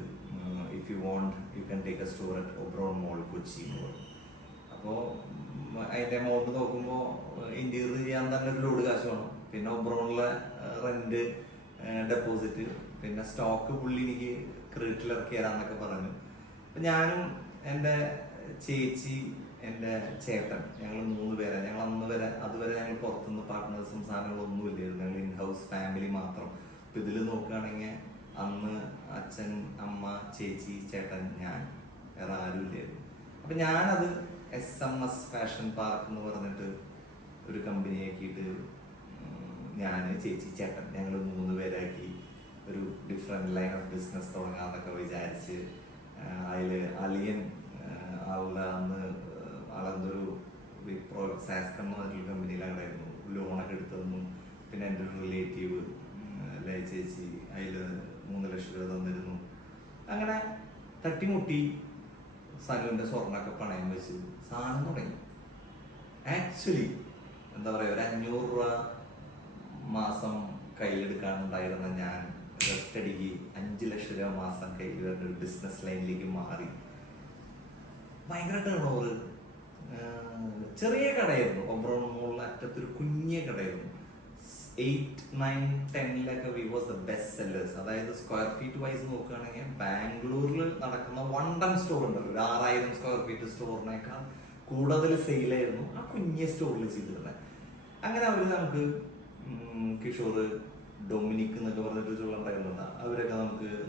if you want you can take a store at Oberon mall Kochi എന്ന് പറഞ്ഞു. അപ്പോൾ അതിൻ്റെ എമൗണ്ട് നോക്കുമ്പോൾ ഇൻറ്റീരിയർ ചെയ്യാൻ തന്നെ ഒരു ലോഡ് കാശ് വേണം, പിന്നെ ഒബ്രോണിലെ റെൻറ്റ്, ഡെപ്പോസിറ്റ്, പിന്നെ സ്റ്റോക്ക് പുള്ളി എനിക്ക് ക്രെഡിറ്റിൽ ഇറക്കി തരാമെന്നൊക്കെ പറഞ്ഞു. അപ്പം ഞാനും എൻ്റെ ചേച്ചി, എൻ്റെ ചേട്ടൻ, ഞങ്ങൾ 3 പേരെ. ഞങ്ങൾ അതുവരെ ഞങ്ങൾ പുറത്തുനിന്ന് പാർട്ട്നേഴ്സും സാധനങ്ങളൊന്നും ഇല്ലായിരുന്നു. ഞങ്ങൾ ഇൻഹൗസ് ഫാമിലി മാത്രം. അപ്പം ഇതിൽ നോക്കുകയാണെങ്കിൽ അന്ന് അച്ഛൻ, അമ്മ, ചേച്ചി, ചേട്ടൻ, ഞാൻ, വേറെ ആരും ഇല്ലായിരുന്നു. അപ്പം ഞാനത് SMS ഫാഷൻ പാർക്ക് എന്ന് പറഞ്ഞിട്ട് ഒരു കമ്പനി ആക്കിയിട്ട് ഞാൻ, ചേച്ചി, ചേട്ടൻ ഞങ്ങൾ 3 പേരാക്കി ഒരു ഡിഫറെൻറ്റ് ലൈൻ ഓഫ് ബിസിനസ് തുടങ്ങാമെന്നൊക്കെ വിചാരിച്ച് അതിൽ അളിയൻ ആളുടെ അന്ന് ആളെന്തൊരു വിപ്രോ സാസ്കൺ എന്ന് പറഞ്ഞൊരു കമ്പനിയിലായിരുന്നു ലോണൊക്കെ എടുത്തതെന്നു. പിന്നെ എൻ്റെ ഒരു റിലേറ്റീവ് ചേച്ചി അതിൽ 3 ലക്ഷം രൂപ തന്നിരുന്നു. അങ്ങനെ തട്ടിമുട്ടി സനുവിൻ്റെ സ്വർണ്ണമൊക്കെ പണയം വെച്ച് സാധനം തുടങ്ങി. ആക്ച്വലി എന്താ പറയുക, ഒരു 500 രൂപ മാസം കയ്യിലെടുക്കാനുണ്ടായിരുന്ന ഞാൻ ഒറ്റയടിക്ക് 5 ലക്ഷം രൂപ മാസം കയ്യിൽ വരുന്ന ഒരു ബിസിനസ് ലൈനിലേക്ക് മാറി. ഭയങ്കര ടേൺ ഓവർ, ചെറിയ കടയായിരുന്നു. ഒബ്രോൺ മോളിൽ അറ്റത്തൊരു കുഞ്ഞിയ കടയായിരുന്നു. 8, 9, 10 we was the best sellers. അതായത് സ്ക്വയർ ഫീറ്റ് വൈസ് നോക്കുകയാണെങ്കിൽ ബാംഗ്ലൂരിൽ നടക്കുന്ന വണ്ടൻ സ്റ്റോർ ഉണ്ടല്ലോ, ഒരു 6000 സ്ക്വയർ ഫീറ്റ് സ്റ്റോറിനേക്കാൾ കൂടുതൽ സെയിലായിരുന്നു ആ കുഞ്ഞിയ സ്റ്റോറിൽ ചെയ്തിരുന്നത്. അങ്ങനെ അവര് നമുക്ക് കിഷോർ, ഡൊമിനിക് എന്നൊക്കെ പറഞ്ഞിട്ട് ചുള്ളുണ്ടായിരുന്നില്ല. അവരൊക്കെ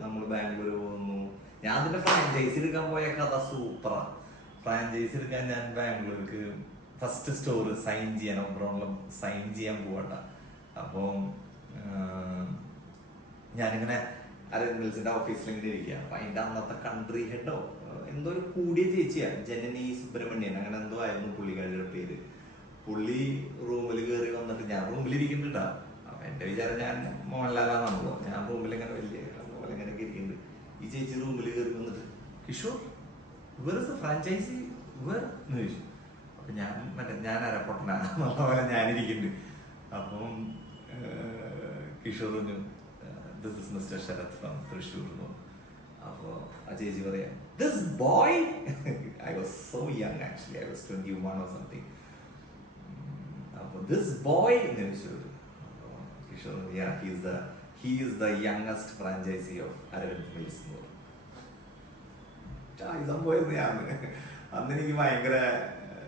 നമ്മൾ ബാംഗ്ലൂർ പോകുന്നു. ഞാൻ അതിന്റെ ഫ്രാഞ്ചൈസി എടുക്കാൻ പോയ കഥ സൂപ്പറാ. ഫ്രാഞ്ചൈസി എടുക്കാൻ ഞാൻ ബാംഗ്ലൂർക്ക് ഫസ്റ്റ് സ്റ്റോർ സൈൻ ചെയ്യാൻ, ഒബ്രോണിലും സൈൻ ചെയ്യാൻ പോകണ്ട. അപ്പോൾ ഞാനിങ്ങനെ അരവിന്ദ് മിൽസിന്റെ ഓഫീസിൽ ഇങ്ങനെ ഇരിക്കുക. അപ്പൊ അതിന്റെ അന്നത്തെ കൺട്രി ഹെഡോ എന്തോ ഒരു കൂടിയ ചേച്ചിയാ, ജനനി സുബ്രഹ്മണ്യൻ അങ്ങനെ എന്തോ ആയിരുന്നു പുള്ളിക്കാരിയുടെ പേര്. പുള്ളി റൂമിൽ കയറി വന്നിട്ട്, ഞാൻ റൂമിൽ ഇരിക്കുന്നുണ്ടാ. അപ്പൊ എന്റെ വിചാരം ഞാൻ മോഹൻലാലാണല്ലോ, ഞാൻ റൂമിൽ ഇങ്ങനെ വലിയ പോലെ ഇങ്ങനെയൊക്കെ ഇരിക്കുന്നുണ്ട്. ഈ ചേച്ചി റൂമിൽ കയറി വന്നിട്ട്, Kishore where is the franchisee where എന്ന് ചോദിച്ചു. അപ്പൊ ഞാൻ അരപ്പൊട്ടനാന്നുള്ള പോലെ ഞാനിരിക്കുന്നുണ്ട്. അപ്പം കിഷോർ പറഞ്ഞു, this is mister Sharath from Thrissur. അപ്പോ ആ ചേച്ചി പറയാ, this boy, I was so young actually, I was 21 or something. അപ്പൊ ദിസ് ബോയ് എന്ന് ചോദിച്ചു. Kishore, he is the youngest franchisee of Arvind Mills എന്ന് പറഞ്ഞു. അന്ന് എനിക്ക് ഭയങ്കര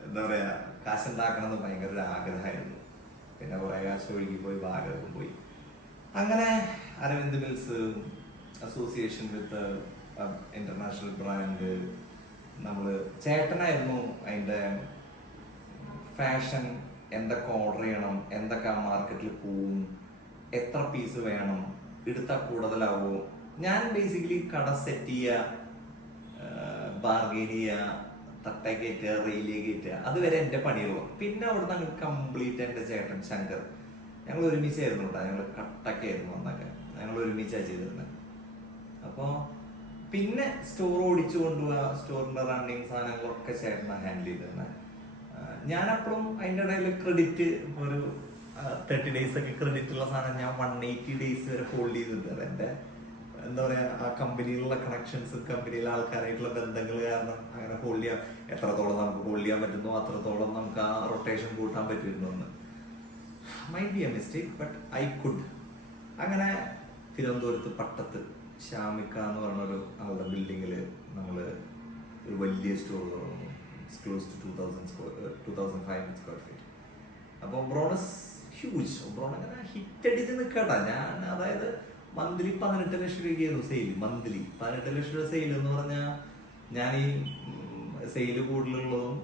എന്താ പറയാ, കാശുണ്ടാക്കണം എന്ന് ഭയങ്കര ഒരു ആഗ്രഹമായിരുന്നു. പിന്നെ കുറെ കാശ് ഒഴുകി പോയി, ഭാഗത്തും പോയി. അങ്ങനെ Arvind Mills association with international brand, നമ്മള് ചേട്ടനായിരുന്നു അതിന്റെ ഫാഷൻ, എന്തൊക്കെ ഓർഡർ ചെയ്യണം, എന്തൊക്കെ മാർക്കറ്റിൽ പോവും, എത്ര പീസ് വേണം, എടുത്താൽ കൂടുതലാവും. ഞാൻ ബേസിക്കലി കട സെറ്റ് ചെയ്യുക, ബാർഗെയിൻ ചെയ്യുക, തട്ട കയറ്റുക, റെയിലേ കയറ്റുക, അതുവരെ എന്റെ പണിയുള്ളൂ. പിന്നെ അവിടെ നിന്ന് കംപ്ലീറ്റ് എന്റെ ചേട്ടൻ ശങ്കർ, ഞങ്ങൾ ഒരുമിച്ചായിരുന്നു കേട്ടോ. ഞങ്ങൾ കട്ടക്കായിരുന്നു അന്നൊക്കെ, ഞങ്ങൾ ഒരുമിച്ചാണ് ചെയ്തിരുന്നത്. അപ്പോ പിന്നെ സ്റ്റോർ ഓടിച്ചു കൊണ്ടുപോവുക, സ്റ്റോറിന്റെ റണ്ണിങ് സാധനങ്ങളൊക്കെ ചേട്ടനാണ് ഹാൻഡിൽ ചെയ്തിരുന്നത്. ഞാനപ്പോഴും അതിൻ്റെ ഇടയിൽ ക്രെഡിറ്റ്, ഒരു 30 days ഒക്കെ ക്രെഡിറ്റ് ഉള്ള സാധനം ഞാൻ 180 days വരെ ഹോൾഡ് ചെയ്തിട്ടുണ്ട്. എന്റെ എന്താ പറയാ, ആ കമ്പനിയിലുള്ള കണക്ഷൻസ്, കമ്പനിയിലെ ആൾക്കാരായിട്ടുള്ള ബന്ധങ്ങൾ കാരണം അങ്ങനെ ഹോൾഡ് ചെയ്യാൻ, എത്രത്തോളം നമുക്ക് ഹോൾഡ് ചെയ്യാൻ പറ്റുന്നു അത്രത്തോളം നമുക്ക് ആ റൊട്ടേഷൻ കൂട്ടാൻ പറ്റിയിരുന്നു. Might be A mistake, but I could. അങ്ങനെ തിരുവനന്തപുരത്ത് പട്ടത്ത് ഷാമിക്ക എന്ന് പറഞ്ഞൊരു ആളുടെ ബിൽഡിങ്ങിൽ നമ്മൾ ഒരു വലിയ സ്റ്റോർ തുറന്നു. It's close to 2500 square feet. അപ്പോൾ ഒബ്രോൺ ഇസ് ഹ്യൂജ്. ഒബ്രോൺ അങ്ങനെ ഹിറ്റ് അടിച്ച് നിൽക്കട്ടാ. ഞാൻ അതായത് മന്ത്ലി 18 ലക്ഷം രൂപയായിരുന്നു സെയിൽ. മന്ത്ലി 18 ലക്ഷം രൂപ സെയിൽ എന്ന് പറഞ്ഞാൽ, ഞാൻ ഈ സെയിൽ കൂടുതലുള്ളതും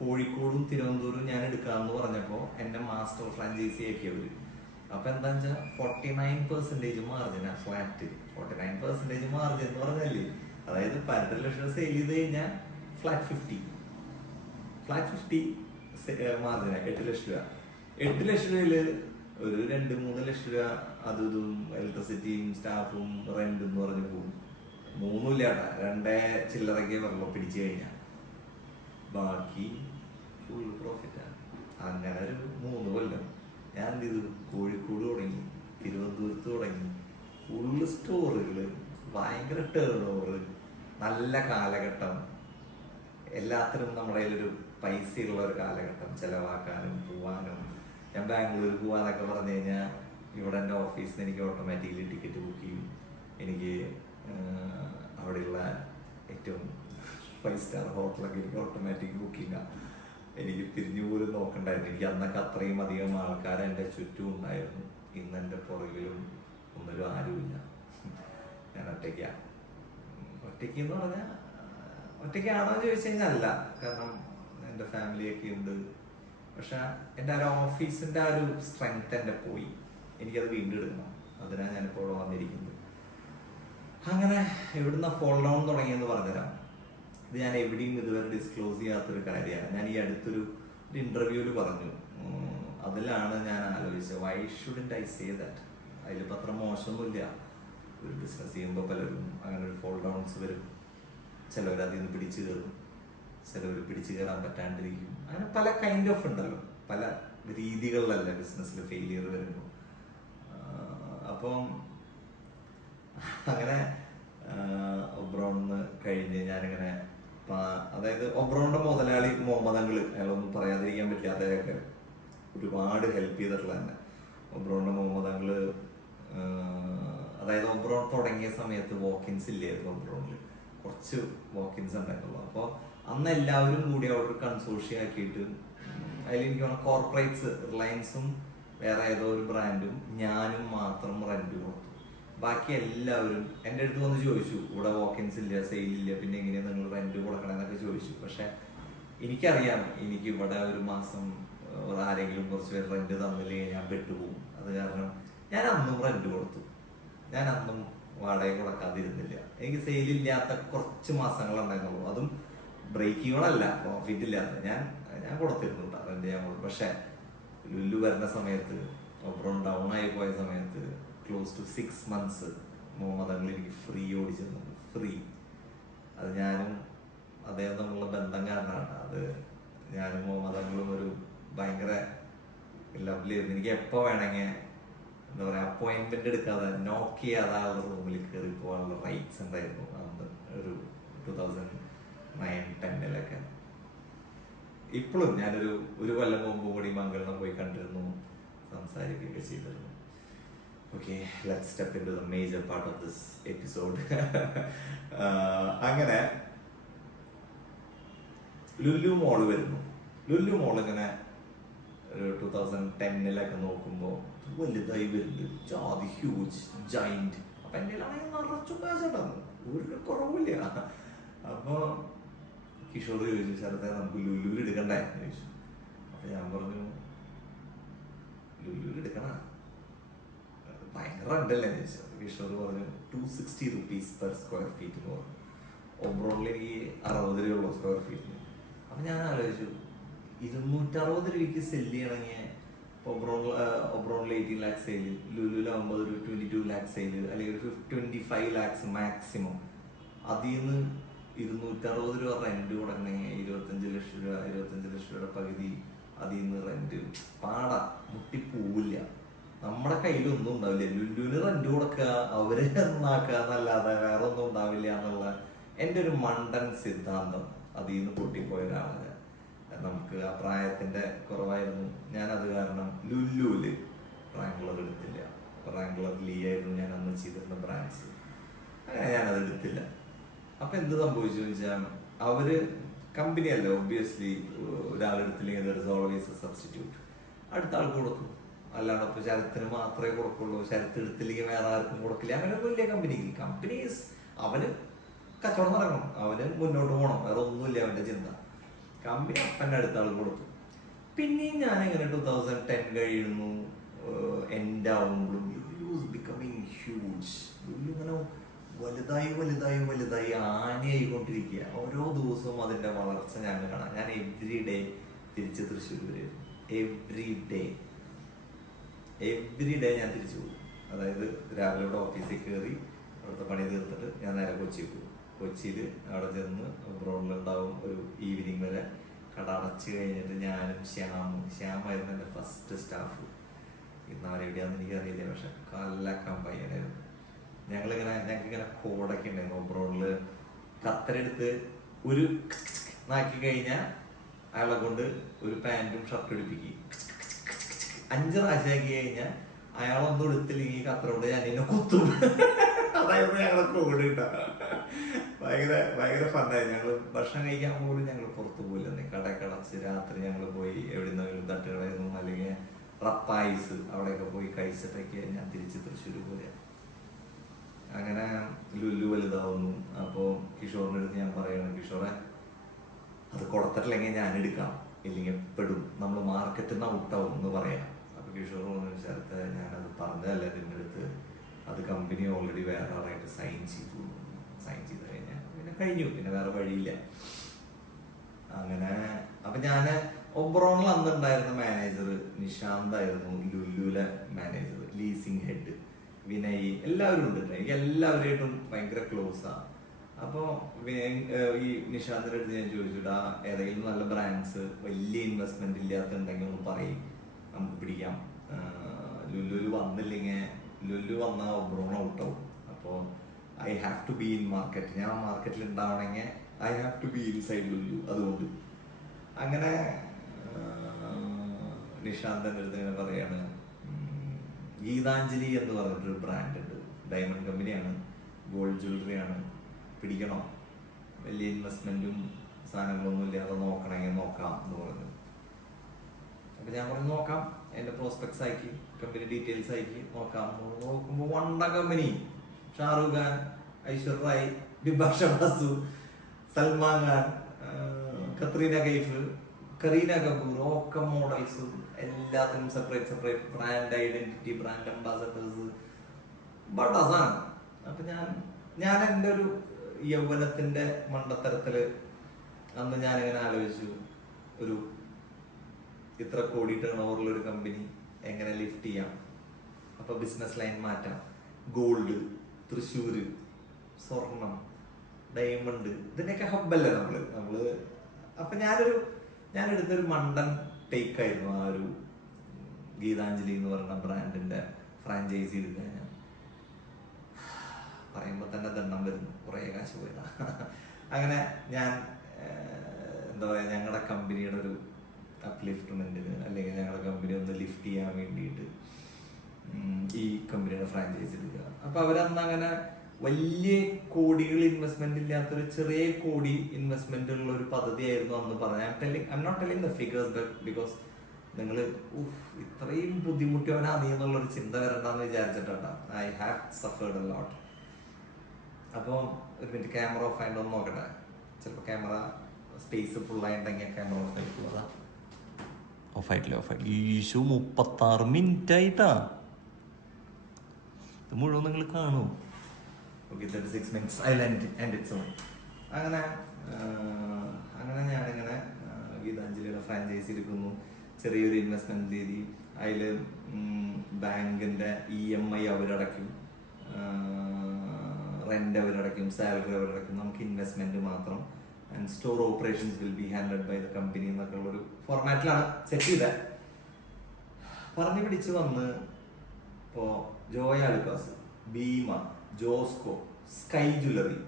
കോഴിക്കോടും തിരുവനന്തപുരവും ഞാൻ എടുക്കാമെന്ന് പറഞ്ഞപ്പോൾ എന്നെ മാസ്റ്റർ ഫ്രാഞ്ചൈസി ആക്കിയവര്. അപ്പൊ എന്താ വെച്ചാൽ 49% മാർജിനാ ഫ്ലാറ്റ്. 49% മാർജിൻ എന്ന് പറഞ്ഞല്ലേ, അതായത് 18 ലക്ഷം സെയിൽ ചെയ്ത് കഴിഞ്ഞാൽ ഫ്ലാറ്റ് 50 മാർജിനാ. 8 ലക്ഷം രൂപ. 8 ലക്ഷം രൂപയില് ഒരു 2-3 ലക്ഷം രൂപ അതും ഇലക്ട്രിസിറ്റിയും സ്റ്റാഫും റെന്റ് എന്ന് പറഞ്ഞു പോകും. 3 ഇല്ലാട്ടാ, 2 ചില്ലറയ്ക്ക് വെള്ളം പിടിച്ചു കഴിഞ്ഞാൽ ബാക്കി ഫുൾ പ്രോഫിറ്റാണ്. അങ്ങനെ ഒരു 3 കൊല്ലം ഞാൻ എന്ത് ചെയ്തു, കോഴിക്കോട് തുടങ്ങി, തിരുവനന്തപുരത്ത് തുടങ്ങി, ഫുള്ള് സ്റ്റോറുകള്, ഭയങ്കര ടേൺ ഓവർ, നല്ല കാലഘട്ടം. എല്ലാത്തിനും നമ്മുടെ കയ്യിലൊരു പൈസയുള്ള ഒരു കാലഘട്ടം, ചെലവാക്കാനും പോവാനും. ഞാൻ ബാംഗ്ലൂർ പോവാന്നൊക്കെ പറഞ്ഞു കഴിഞ്ഞാൽ ഇവിടെ എൻ്റെ ഓഫീസിൽ നിന്ന് എനിക്ക് ഓട്ടോമാറ്റിക്കലി ടിക്കറ്റ് ബുക്ക് ചെയ്യും. എനിക്ക് അവിടെയുള്ള ഏറ്റവും 5 സ്റ്റാർ ഹോട്ടലൊക്കെ എനിക്ക് ഓട്ടോമാറ്റിക് ബുക്കിംഗാണ്. എനിക്ക് തിരിഞ്ഞു പോലും നോക്കണ്ടായിരുന്നു. എനിക്ക് അന്നൊക്കെ അത്രയും അധികം ആൾക്കാർ എൻ്റെ ചുറ്റും ഉണ്ടായിരുന്നു. ഇന്ന് എൻ്റെ പുറകിലും ഒന്നിലും ആരുമില്ല. ഞാൻ ഒറ്റയ്ക്കാണ്. ഒറ്റയ്ക്ക് എന്ന് പറഞ്ഞാൽ ഒറ്റയ്ക്കാണോ എന്ന് ചോദിച്ചു കഴിഞ്ഞാൽ അല്ല, കാരണം എൻ്റെ ഫാമിലിയൊക്കെ ഉണ്ട്. പക്ഷെ എൻ്റെ ആ ഒരു ഓഫീസിൻ്റെ ആ ഒരു സ്ട്രെങ്ത് എൻ്റെ പോയി. എനിക്കത് വീണ്ടും എടുക്കണം. അതിനാണ് ഞാനിപ്പോൾ ഇവിടെ വന്നിരിക്കുന്നത്. അങ്ങനെ എവിടുന്ന ഫോൾ ഡൗൺ തുടങ്ങിയെന്ന് പറഞ്ഞുതരാം. ഇത് ഞാൻ എവിടെയും ഇതുവരെ ഡിസ്ക്ലോസ് ചെയ്യാത്തൊരു കാര്യമാണ്. ഞാൻ ഈ അടുത്തൊരു ഇന്റർവ്യൂവിൽ പറഞ്ഞു. അതിലാണ് ഞാൻ ആലോചിച്ചത്, Y shouldn't I say that. അതിലിപ്പോൾ അത്ര മോശമൊന്നുമില്ല. ഒരു ബിസിനസ് ചെയ്യുമ്പോൾ പലരും അങ്ങനെ ഒരു ഫോൾ ഡൗൺസ് വരും. ചിലവർ അതിൽ നിന്ന് പിടിച്ചു കയറും, ചിലവർ പിടിച്ചു കയറാൻ പറ്റാണ്ടിരിക്കും. അങ്ങനെ പല കൈൻഡ് ഓഫ് ഉണ്ടല്ലോ, പല രീതികളിലല്ല ബിസിനസ്സിൽ ഫെയിലിയർ വരുമ്പോൾ. അപ്പം അങ്ങനെ ഒബ്രോണിന്ന് കഴിഞ്ഞ് ഞാനിങ്ങനെ അതായത് ഒബ്രോണിന്റെ മുതലാളി മുഹമ്മദ് അങ്കിള്, അയാളൊന്നും പറയാതിരിക്കാൻ പറ്റില്ല, അദ്ദേഹമൊക്കെ ഒരുപാട് ഹെൽപ്പ് ചെയ്തിട്ടുള്ള തന്നെ. ഒബ്രോണിന്റെ മുഹമ്മദ് അങ്കിള്, അതായത് ഒബ്രോൺ തുടങ്ങിയ സമയത്ത് വോക്കിൻസ് ഇല്ലായിരുന്നു. ഒബ്രോണിൽ കുറച്ച് വോക്കിൻസ് ഉണ്ടായിരുന്നുള്ളൂ. അപ്പോൾ അന്ന് എല്ലാവരും കൂടി അവിടെ ഒരു കൺസോർഷ്യം ആക്കിയിട്ട് അതിൽ എനിക്ക് തോന്നുന്നു കോർപ്പറേറ്റ്സ്, റിലയൻസും വേറെ ഏതോ ഒരു ബ്രാൻഡും ഞാനും മാത്രം റെന്റ് കൊടുത്തു. ബാക്കി എല്ലാവരും എൻ്റെ അടുത്ത് വന്ന് ചോദിച്ചു, ഇവിടെ വോക്കിൻസ് ഇല്ല, സെയിലില്ല, പിന്നെ എങ്ങനെയാണ് നിങ്ങൾ റെന്റ് കൊടുക്കണമെന്നൊക്കെ ചോദിച്ചു. പക്ഷെ എനിക്കറിയാം എനിക്ക് ഇവിടെ ഒരു മാസം ആരെങ്കിലും കുറച്ച് പേര് റെന്റ് തന്നില്ലെങ്കിൽ ഞാൻ പെട്ടുപോകും. അത് കാരണം ഞാൻ അന്നും റെന്റ് കൊടുത്തു. ഞാൻ അന്നും വാടക കൊടുക്കാതിരുന്നില്ല. എനിക്ക് സെയിലില്ലാത്ത കുറച്ച് മാസങ്ങളുണ്ടായിരുന്നുള്ളൂ, അതും ബ്രേക്കിങ്ങുകളല്ല, പ്രോഫിറ്റ് ഇല്ലാത്ത. ഞാൻ കൊടുത്തിരുന്നു റെന്റ്, ഞാൻ കൊടുത്തു. പക്ഷെ ലുല്ലു വരുന്ന സമയത്ത്, ഒബ്രോൺ ഡൗൺ ആയി പോയ സമയത്ത് close to 6 months Muhammad uncle എനിക്ക് ഫ്രീ ഓടിച്ചിരുന്നു. ഫ്രീ. അത് ഞാനും അദ്ദേഹം തമ്മിലുള്ള ബന്ധം കാരണമാണ്. അത് ഞാനും മുഹമ്മദ് അങ്കിളും ഒരു ഭയങ്കര ലവ്ലി ആയിരുന്നു. എനിക്ക് എപ്പോൾ വേണമെങ്കിൽ എന്താ പറയുക, അപ്പോയിന്റ്മെന്റ് എടുക്കാതെ നോക്ക് ചെയ്യാതെ ആളുടെ റൂമിൽ കയറി പോകാനുള്ള റൈറ്റ്സ് ഉണ്ടായിരുന്നു അന്ന്, ഒരു 2009-10 ഇപ്പോഴും ഞാനൊരു കൊല്ലം മുമ്പ് കൂടി മംഗളം പോയി കണ്ടിരുന്നു, സംസാരിക്കുകയൊക്കെ ചെയ്തിരുന്നു. Okay, let's step into the major part of this episode. അങ്ങനെ ലുല്ലു മോള് വരുന്നു. ലുല്ലു മോൾ ഇങ്ങനെ ഒരു 2010 നോക്കുമ്പോൾ വലുതായി വരുന്നുണ്ട്, ജാതി ഹ്യൂജ് ജൈന്റ്. അപ്പൊ എൻ്റെ നിറച്ചു കാശുണ്ടായിരുന്നു, ഒരു കുറവില്ല. അപ്പൊ കിഷോർ ചോദിച്ചു, സ്ഥലത്തെ നമുക്ക് ലുല്ലുവിൽ എടുക്കണ്ടേ ചോദിച്ചു. അപ്പൊ ഞാൻ പറഞ്ഞു, ലുല്ലുവിൽ എടുക്കണ ഭയങ്കര റെന്റല്ലേ ചോദിച്ചു. കിഷോർ പറഞ്ഞു 260 rupees per square feet എന്ന് പറഞ്ഞു. ഒബ്രോണിൽ എനിക്ക് 60 രൂപയുള്ള സ്ക്വയർ ഫീറ്റിന്. അപ്പൊ ഞാൻ ആലോചിച്ചു, 260 രൂപയ്ക്ക് സെല് ചെയ്യണമെങ്കിൽ ഒബ്രോണിൽ 18 lakhs സെയില്, ലുലുലാകുമ്പോൾ ഒരു 22 lakhs സെയില്, അല്ലെങ്കിൽ ഒരു 25 lakhs മാക്സിമം. അതിൽ നിന്ന് 260 രൂപ റെന്റ് കൊടുക്കണമെങ്കിൽ 25 ലക്ഷം രൂപയുടെ പകുതി അതിൽ നിന്ന് റെന്റ് പാടാ, മുട്ടിപ്പോവില്ല. നമ്മുടെ കയ്യിലൊന്നും ഉണ്ടാവില്ല. ലുലുവിന് റെന്റ് കൊടുക്കുക, അവര് നന്നാക്കുക എന്നല്ലാതെ വേറെ ഒന്നും ഉണ്ടാവില്ല എന്നുള്ള എൻ്റെ ഒരു മണ്ടൻ സിദ്ധാന്തം അതിൽ നിന്ന് പൊട്ടിപ്പോയ ഒരാളാണ്. നമുക്ക് ആ പ്രായത്തിന്റെ കുറവായിരുന്നു. ഞാനത് കാരണം ലുലുവില് റാങ്കുലർ എടുത്തില്ല. റാങ്കുലർ ലീ ആയിരുന്നു ഞാൻ അന്ന് ചെയ്തിരുന്ന ബ്രാൻഡ്സ്. അങ്ങനെ ഞാനത് എടുത്തില്ല. അപ്പൊ എന്ത് സംഭവിച്ചു വെച്ചാൽ, അവര് കമ്പനിയല്ല, ഒബ്വിയസ്ലി ഒരാളെടുത്തില്ലെങ്കിൽ there is always a substitute. അടുത്ത ആൾക്ക് കൊടുത്തു. അല്ലാണ്ട് ഇപ്പൊ ശരത്തിന് മാത്രമേ കൊടുക്കുള്ളൂ, ശരത്ത് എടുത്തില്ലെങ്കിൽ വേറെ ആർക്കും കൊടുക്കില്ല, അങ്ങനെയൊന്നും ഇല്ല കമ്പനിക്ക്. കമ്പനീസ് അവന് കച്ചവടം നടക്കണം, അവന് മുന്നോട്ട് പോകണം, വേറെ ഒന്നുമില്ല അവന്റെ ചിന്ത. കമ്പനി അപ്പൻ്റെ അടുത്ത ആൾ കൊടുത്തു. പിന്നെയും ഞാൻ എങ്ങനെ 2010 കഴിയുന്നു, എൻഡ് ആവുമ്പോഴും ബിക്കമിങ് ഹ്യൂജ്. ഇങ്ങനെ വലുതായി ആനയായിക്കൊണ്ടിരിക്കുക. ഓരോ ദിവസവും അതിന്റെ വളർച്ച ഞാൻ കാണാം. ഞാൻ എവ്രി ഡേ തിരിച്ച് തൃശ്ശൂർ വരുമായിരുന്നു. എവ്രി ഡേ ഞാൻ തിരിച്ചു പോകും. അതായത് രാവിലെ ഇവിടെ ഓഫീസിൽ കയറി അവിടുത്തെ പണി തീർത്തിട്ട് ഞാൻ നേരെ കൊച്ചിയിൽ പോകും. കൊച്ചിയിൽ അവിടെ ചെന്ന് ഒബ്രോണിലുണ്ടാവും ഒരു ഈവനിങ് വരെ. കട അടച്ച് കഴിഞ്ഞിട്ട് ഞാനും ശ്യാമായിരുന്നു എൻ്റെ ഫസ്റ്റ് സ്റ്റാഫ്. ഇന്ന് അവരെവിടെയാണെന്ന് എനിക്കറിയില്ല, പക്ഷെ കല്ലക്കാൻ പയ്യനായിരുന്നു. ഞങ്ങൾക്കിങ്ങനെ കോഡൊക്കെ ഉണ്ടായിരുന്നു. ഒബ്രോണില് കത്തരെടുത്ത് ഒരു നാക്കി കഴിഞ്ഞാൽ അയാളെ കൊണ്ട് ഒരു പാൻറ്റും ഷർട്ടും എടുപ്പിക്കും. 5 പ്രാവശ്യമാക്കി കഴിഞ്ഞാൽ അയാളൊന്നും എടുത്തില്ലെങ്കിൽ കത്തറോണ്ട് ഞാൻ എന്നെ കുത്തും. അതായിരുന്നു ഞങ്ങളെ കോഡ് കിട്ടാ. ഭയങ്കര ഫണ്ടായി. ഞങ്ങൾ ഭക്ഷണം കഴിക്കാൻ പോലും ഞങ്ങൾ പുറത്തു പോയില്ലെന്നേ. കടച്ച് രാത്രി ഞങ്ങൾ പോയി എവിടെന്നെങ്കിലും തട്ടുകളായിരുന്നു, അല്ലെങ്കിൽ റപ്പായിസ് അവിടെയൊക്കെ പോയി കഴിച്ചിട്ടൊക്കെ ഞാൻ തിരിച്ച് തൃശ്ശൂർ പോരുക. അങ്ങനെ ലുല്ലു വലുതാവുന്നു. അപ്പോൾ കിഷോറിൻ്റെ അടുത്ത് ഞാൻ പറയണം, കിഷോറെ അത് കൊടുത്തിട്ടില്ലെങ്കിൽ ഞാൻ എടുക്കാം, ഇല്ലെങ്കിൽ പെടും, നമ്മൾ മാർക്കറ്റിൽ നിന്ന് ഔട്ടാവും എന്ന് പറയാം. അപ്പോൾ കിഷോർ സ്ഥലത്ത് ഞാനത് പറഞ്ഞതല്ല ഇതിൻ്റെ അടുത്ത്, അത് കമ്പനി ഓൾറെഡി വേറെ ആളായിട്ട് സൈൻ ചെയ്ത് കഴിഞ്ഞാൽ പിന്നെ കഴിഞ്ഞു, പിന്നെ വേറെ വഴിയില്ല. അങ്ങനെ അപ്പൊ ഞാൻ ഒബ്രോണിൽ അന്നുണ്ടായിരുന്ന മാനേജർ നിഷാന്തായിരുന്നു, ലുലുവിലെ മാനേജർ, ലീസിംഗ് ഹെഡ് വിനയ്, എല്ലാവരും ഉണ്ട്. എനിക്ക് എല്ലാവരുമായിട്ടും ഭയങ്കര ക്ലോസാണ്. അപ്പോൾ ഈ നിഷാന്തിൻ്റെ അടുത്ത് ഞാൻ ചോദിച്ചിട്ടാ, ഏതെങ്കിലും നല്ല ബ്രാൻഡ്സ് വലിയ ഇൻവെസ്റ്റ്മെന്റ് ഇല്ലാത്തുണ്ടെങ്കിൽ ഒന്ന് പറയും, നമുക്ക് പിടിക്കാം. ലുലുവിൽ വന്നില്ലെങ്കിൽ, ലുലു വന്നാൽ ഒബ്രോൺ ഔട്ടാവും. അപ്പോൾ I have to be in market. ഞാൻ മാർക്കറ്റിൽ ഉണ്ടാവണമെങ്കിൽ I have to be inside Lulu. അതുകൊണ്ട് അങ്ങനെ നിഷാന്ത് എൻ്റെ അടുത്ത് ഇങ്ങനെ പറയാണ്, ഗീതാഞ്ജലി എന്ന് പറഞ്ഞിട്ടൊരു ബ്രാൻഡ് ഉണ്ട്, ഡയമണ്ട് കമ്പനിയാണ്, ഗോൾഡ് ജ്വല്ലറി ആണ്, പിടിക്കണോ, വലിയ ഇൻവെസ്റ്റ്മെന്റും സാധനങ്ങളൊന്നും ഇല്ലാതെ നോക്കണമെങ്കിൽ നോക്കാം എന്ന് പറഞ്ഞു. അപ്പൊ ഞാൻ പറഞ്ഞു നോക്കാം, എന്റെ പ്രോസ്പെക്ട്സ് അയക്കി, കമ്പനി ഡീറ്റെയിൽസ് അയക്കി നോക്കാം. നോക്കുമ്പോ വണ്ട കമ്പനി, ഷാറുഖ് ഖാൻ, ഐശ്വര്യ റായ്, ബിപാഷ ബാസു, സൽമാൻ ഖാൻ, കത്രീന കൈഫ്, കരീന കപൂർ, ഒക്കെ മോഡൽസ്, എല്ലാത്തിനും separate brand identity, brand ambassadors, ബട്ടാസാണ്. അപ്പൊ ഞാൻ എൻ്റെ ഒരു യൗവനത്തിന്റെ മണ്ടത്തരത്തില് അന്ന് ഞാനിങ്ങനെ ആലോചിച്ചു, ഒരു ഇത്ര കോടി ടേൺ ഓവറുള്ള ഒരു കമ്പനി എങ്ങനെ ലിഫ്റ്റ് ചെയ്യാം, അപ്പൊ ബിസിനസ് ലൈൻ മാറ്റാം, ഗോൾഡ്, തൃശ്ശൂര്, സ്വർണം, ഡയമണ്ട്, ഇതിന്റെയൊക്കെ ഹബ്ബല്ലേ നമ്മള്. അപ്പൊ ഞാൻ എടുത്തൊരു മണ്ടൻ ടേക്ക് ആയിരുന്നു ആ ഒരു ഗീതാഞ്ജലി എന്ന് പറയുന്ന ബ്രാൻഡിന്റെ ഫ്രാഞ്ചൈസി എടുക്കാൻ. ഞാൻ പറയുമ്പോ തന്നെ ദണ്ണം വരുന്നു, കുറെ കാശ് പോയതാ. അങ്ങനെ ഞാൻ എന്താ പറയാ, ഞങ്ങളുടെ കമ്പനിയുടെ ഒരു അപ്ലിഫ്റ്റ്മെന്റിന്, അല്ലെങ്കിൽ ഞങ്ങളുടെ കമ്പനി ഒന്ന് ലിഫ്റ്റ് ചെയ്യാൻ വേണ്ടിയിട്ട് ഈ കമ്പനിയുടെ ഫ്രാഞ്ചൈസി എടുക്കുക. അപ്പൊ അവരന്ന് അങ്ങനെ വലിയ കോടികൾ ഇൻവെസ്റ്റ്മെന്റ് ഇല്ലാത്തൊരു ചെറിയ കോടി ഇൻവെസ്റ്റ്മെന്റ് ഉള്ള ഒരു പദ്ധതിയായിരുന്നു അന്ന് പറഞ്ഞത്. I'm not telling the figures because നിങ്ങൾ ഇത്രയും ബുദ്ധിമുട്ടിയവനാ നീ എന്നുള്ളൊരു ചിന്ത വരണ്ടെന്ന് വിചാരിച്ചിട്ടാ. I have suffered a lot. അപ്പോൾ ഒരു മിനിറ്റ്, ക്യാമറ ഓഫ് ആയിട്ട് ഒന്ന് നോക്കട്ടെ. ചിലപ്പോൾ ക്യാമറ സ്പേസ് ഫുള്ളായിട്ടുണ്ടെങ്കിൽ ക്യാമറ ഓഫ് ആയിട്ടുള്ളതാ. ഓഫായിട്ടില്ല. ഈശു 36 മിനിറ്റ് ആയിട്ടാ. ഇത് മുഴുവൻ നിങ്ങൾ കാണൂ. Okay, 36 minutes. I'll end it soon. അങ്ങനെ ഞാനിങ്ങനെ ഗീതാഞ്ജലിയുടെ ഫ്രാഞ്ചൈസി എടുക്കുന്നു. ചെറിയൊരു ഇൻവെസ്റ്റ്മെന്റ് രീതി. അതിൽ ബാങ്കിന്റെ EMI അവരടയ്ക്കും, റെന്റ് അവരടയ്ക്കും, സാലറി അവരടയ്ക്കും, നമുക്ക് ഇൻവെസ്റ്റ്മെന്റ് മാത്രം. And store operations will be handled by the company എന്നൊക്കെ ഉള്ളൊരു ഫോർമാറ്റിലാണ് സെറ്റ് ചെയ്തത്. പറഞ്ഞു പിടിച്ച് വന്ന് ഇപ്പോ Joyalukkas, Bhima, Josco, Sky Jewellery,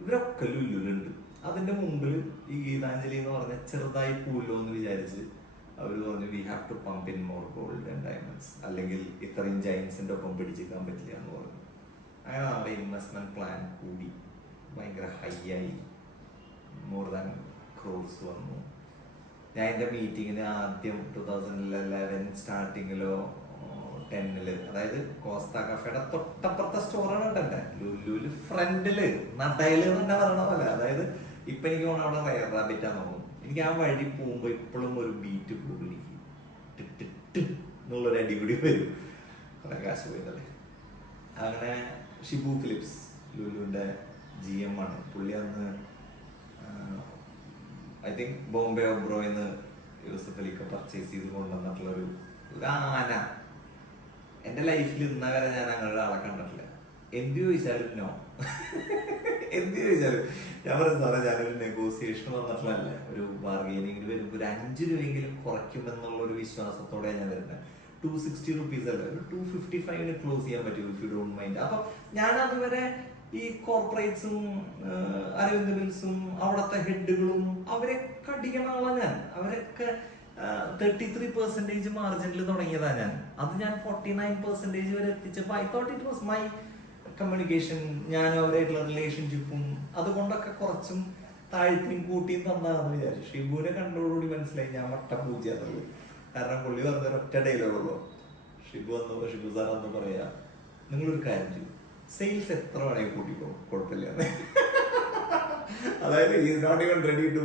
ഇവരൊക്കെ ലുലുലുണ്ട്. അതിന്റെ മുമ്പിൽ ഈ ഗീതാഞ്ജലി എന്ന് പറഞ്ഞ ചെറുതായി പൂല്ലോ എന്ന് വിചാരിച്ച് അവർ പറഞ്ഞു, we have to pump in more gold and diamonds, അല്ലെങ്കിൽ ഇത്രയും ജൈൻസിന്റെ ഒപ്പം പിടിച്ചിരിക്കാൻ പറ്റില്ല എന്ന് പറഞ്ഞു. അങ്ങനെ നമ്മുടെ ഇൻവെസ്റ്റ്മെന്റ് പ്ലാൻ കൂടി ഭയങ്കര ഹൈ ആയി, മോർ ദാൻ ക്രോർസ് വന്നു. ഞാൻ എൻ്റെ മീറ്റിങ്ങിന് ആദ്യം 2011 സ്റ്റാർട്ടിങ്ങിലോ 10-ല്, അതായത് കോസ്റ്റ കഫേയുടെ തൊട്ടപ്പുറത്തെ സ്റ്റോറാണ് കേട്ടെ, ലുലുല് ഫ്രണ്ടില് നടയില് തന്നെ പറയണ പോലെ. അതായത് ഇപ്പൊ എനിക്ക് തോന്നുന്നു അവിടെ റയർ റാബിറ്റാന്ന് തോന്നുന്നു. എനിക്ക് ആ വഴി പോകുമ്പോ ഇപ്പോഴും ഒരു ബീറ്റ് പോകും, എനിക്ക് എന്നുള്ളൊരു അടിപിടി വരും. കുറെ കാശ് പോയതല്ലേ. അങ്ങനെ ഷിബു ഫിലിപ്സ്, ലുലുവിന്റെ GM ആണ് പുള്ളി. അന്ന് ഐ തിങ്ക് ബോംബെ ഒബ്രോയിന്ന് യൂസഫ് അലിക്ക് പർച്ചേസ് ചെയ്ത് കൊണ്ടുവന്നിട്ടുള്ള ഒരു ആന. എന്റെ ലൈഫിൽ ഇന്ന വരെ ഞാൻ അങ്ങനെ ഒരാളെ കണ്ടിട്ടില്ല. എന്ത് ചോദിച്ചാലും നോ, എന്ത് ചോദിച്ചാലും ഞാൻ പറയും സാറേ, ഞാനൊരു നെഗോസിയേഷൻ വന്നിട്ടുള്ളതല്ല, ഒരു ബാർഗെയിനിങ്ങിന് വരുമ്പോൾ ഒരു 5 രൂപയെങ്കിലും കുറയ്ക്കുമെന്നുള്ള ഒരു വിശ്വാസത്തോടെ ഞാൻ വരുന്നത്. 260 rupees അല്ല, ഒരു 255 ക്ലോസ് ചെയ്യാൻ പറ്റും, ഇഫ് യു ഡോണ്ട് മൈൻഡ്. അപ്പൊ ഞാൻ അതുവരെ ഈ കോർപ്പറേറ്റ്സും അരവിന്ദ് മിൽസും അവിടത്തെ ഹെഡുകളും അവരൊക്കെ അടിക്കണ ആളാ ഞാൻ. അവരൊക്കെ 33% മാർജിനിൽ തുടങ്ങിയതാ ഞാൻ. അത് ഞാൻ 49% വരെ എത്തിച്ചപ്പോ I thought it was my communication, ഞാൻ അവരായിട്ടുള്ള റിലേഷൻഷിപ്പും അതുകൊണ്ടൊക്കെ കുറച്ചും താഴ്ത്തിയും കൂട്ടിയും തന്നാന്ന് വിചാരിച്ചു. ഷിബുവിനെ കണ്ടോടുകൂടി മനസ്സിലായി ഞാൻ വട്ടപൂജയാന്നുള്ളത്. കാരണം പുള്ളി പറഞ്ഞൊരൊറ്റ ഡയലോഗുള്ളൂ. ഷിബു സാർ എന്ന് പറയാ, നിങ്ങളൊരു കാര്യം ചെയ്യും, സെയിൽസ് എത്ര വേണമെങ്കിൽ കൂട്ടിക്കോ, കുഴപ്പമില്ല. അതായത് is not even ready to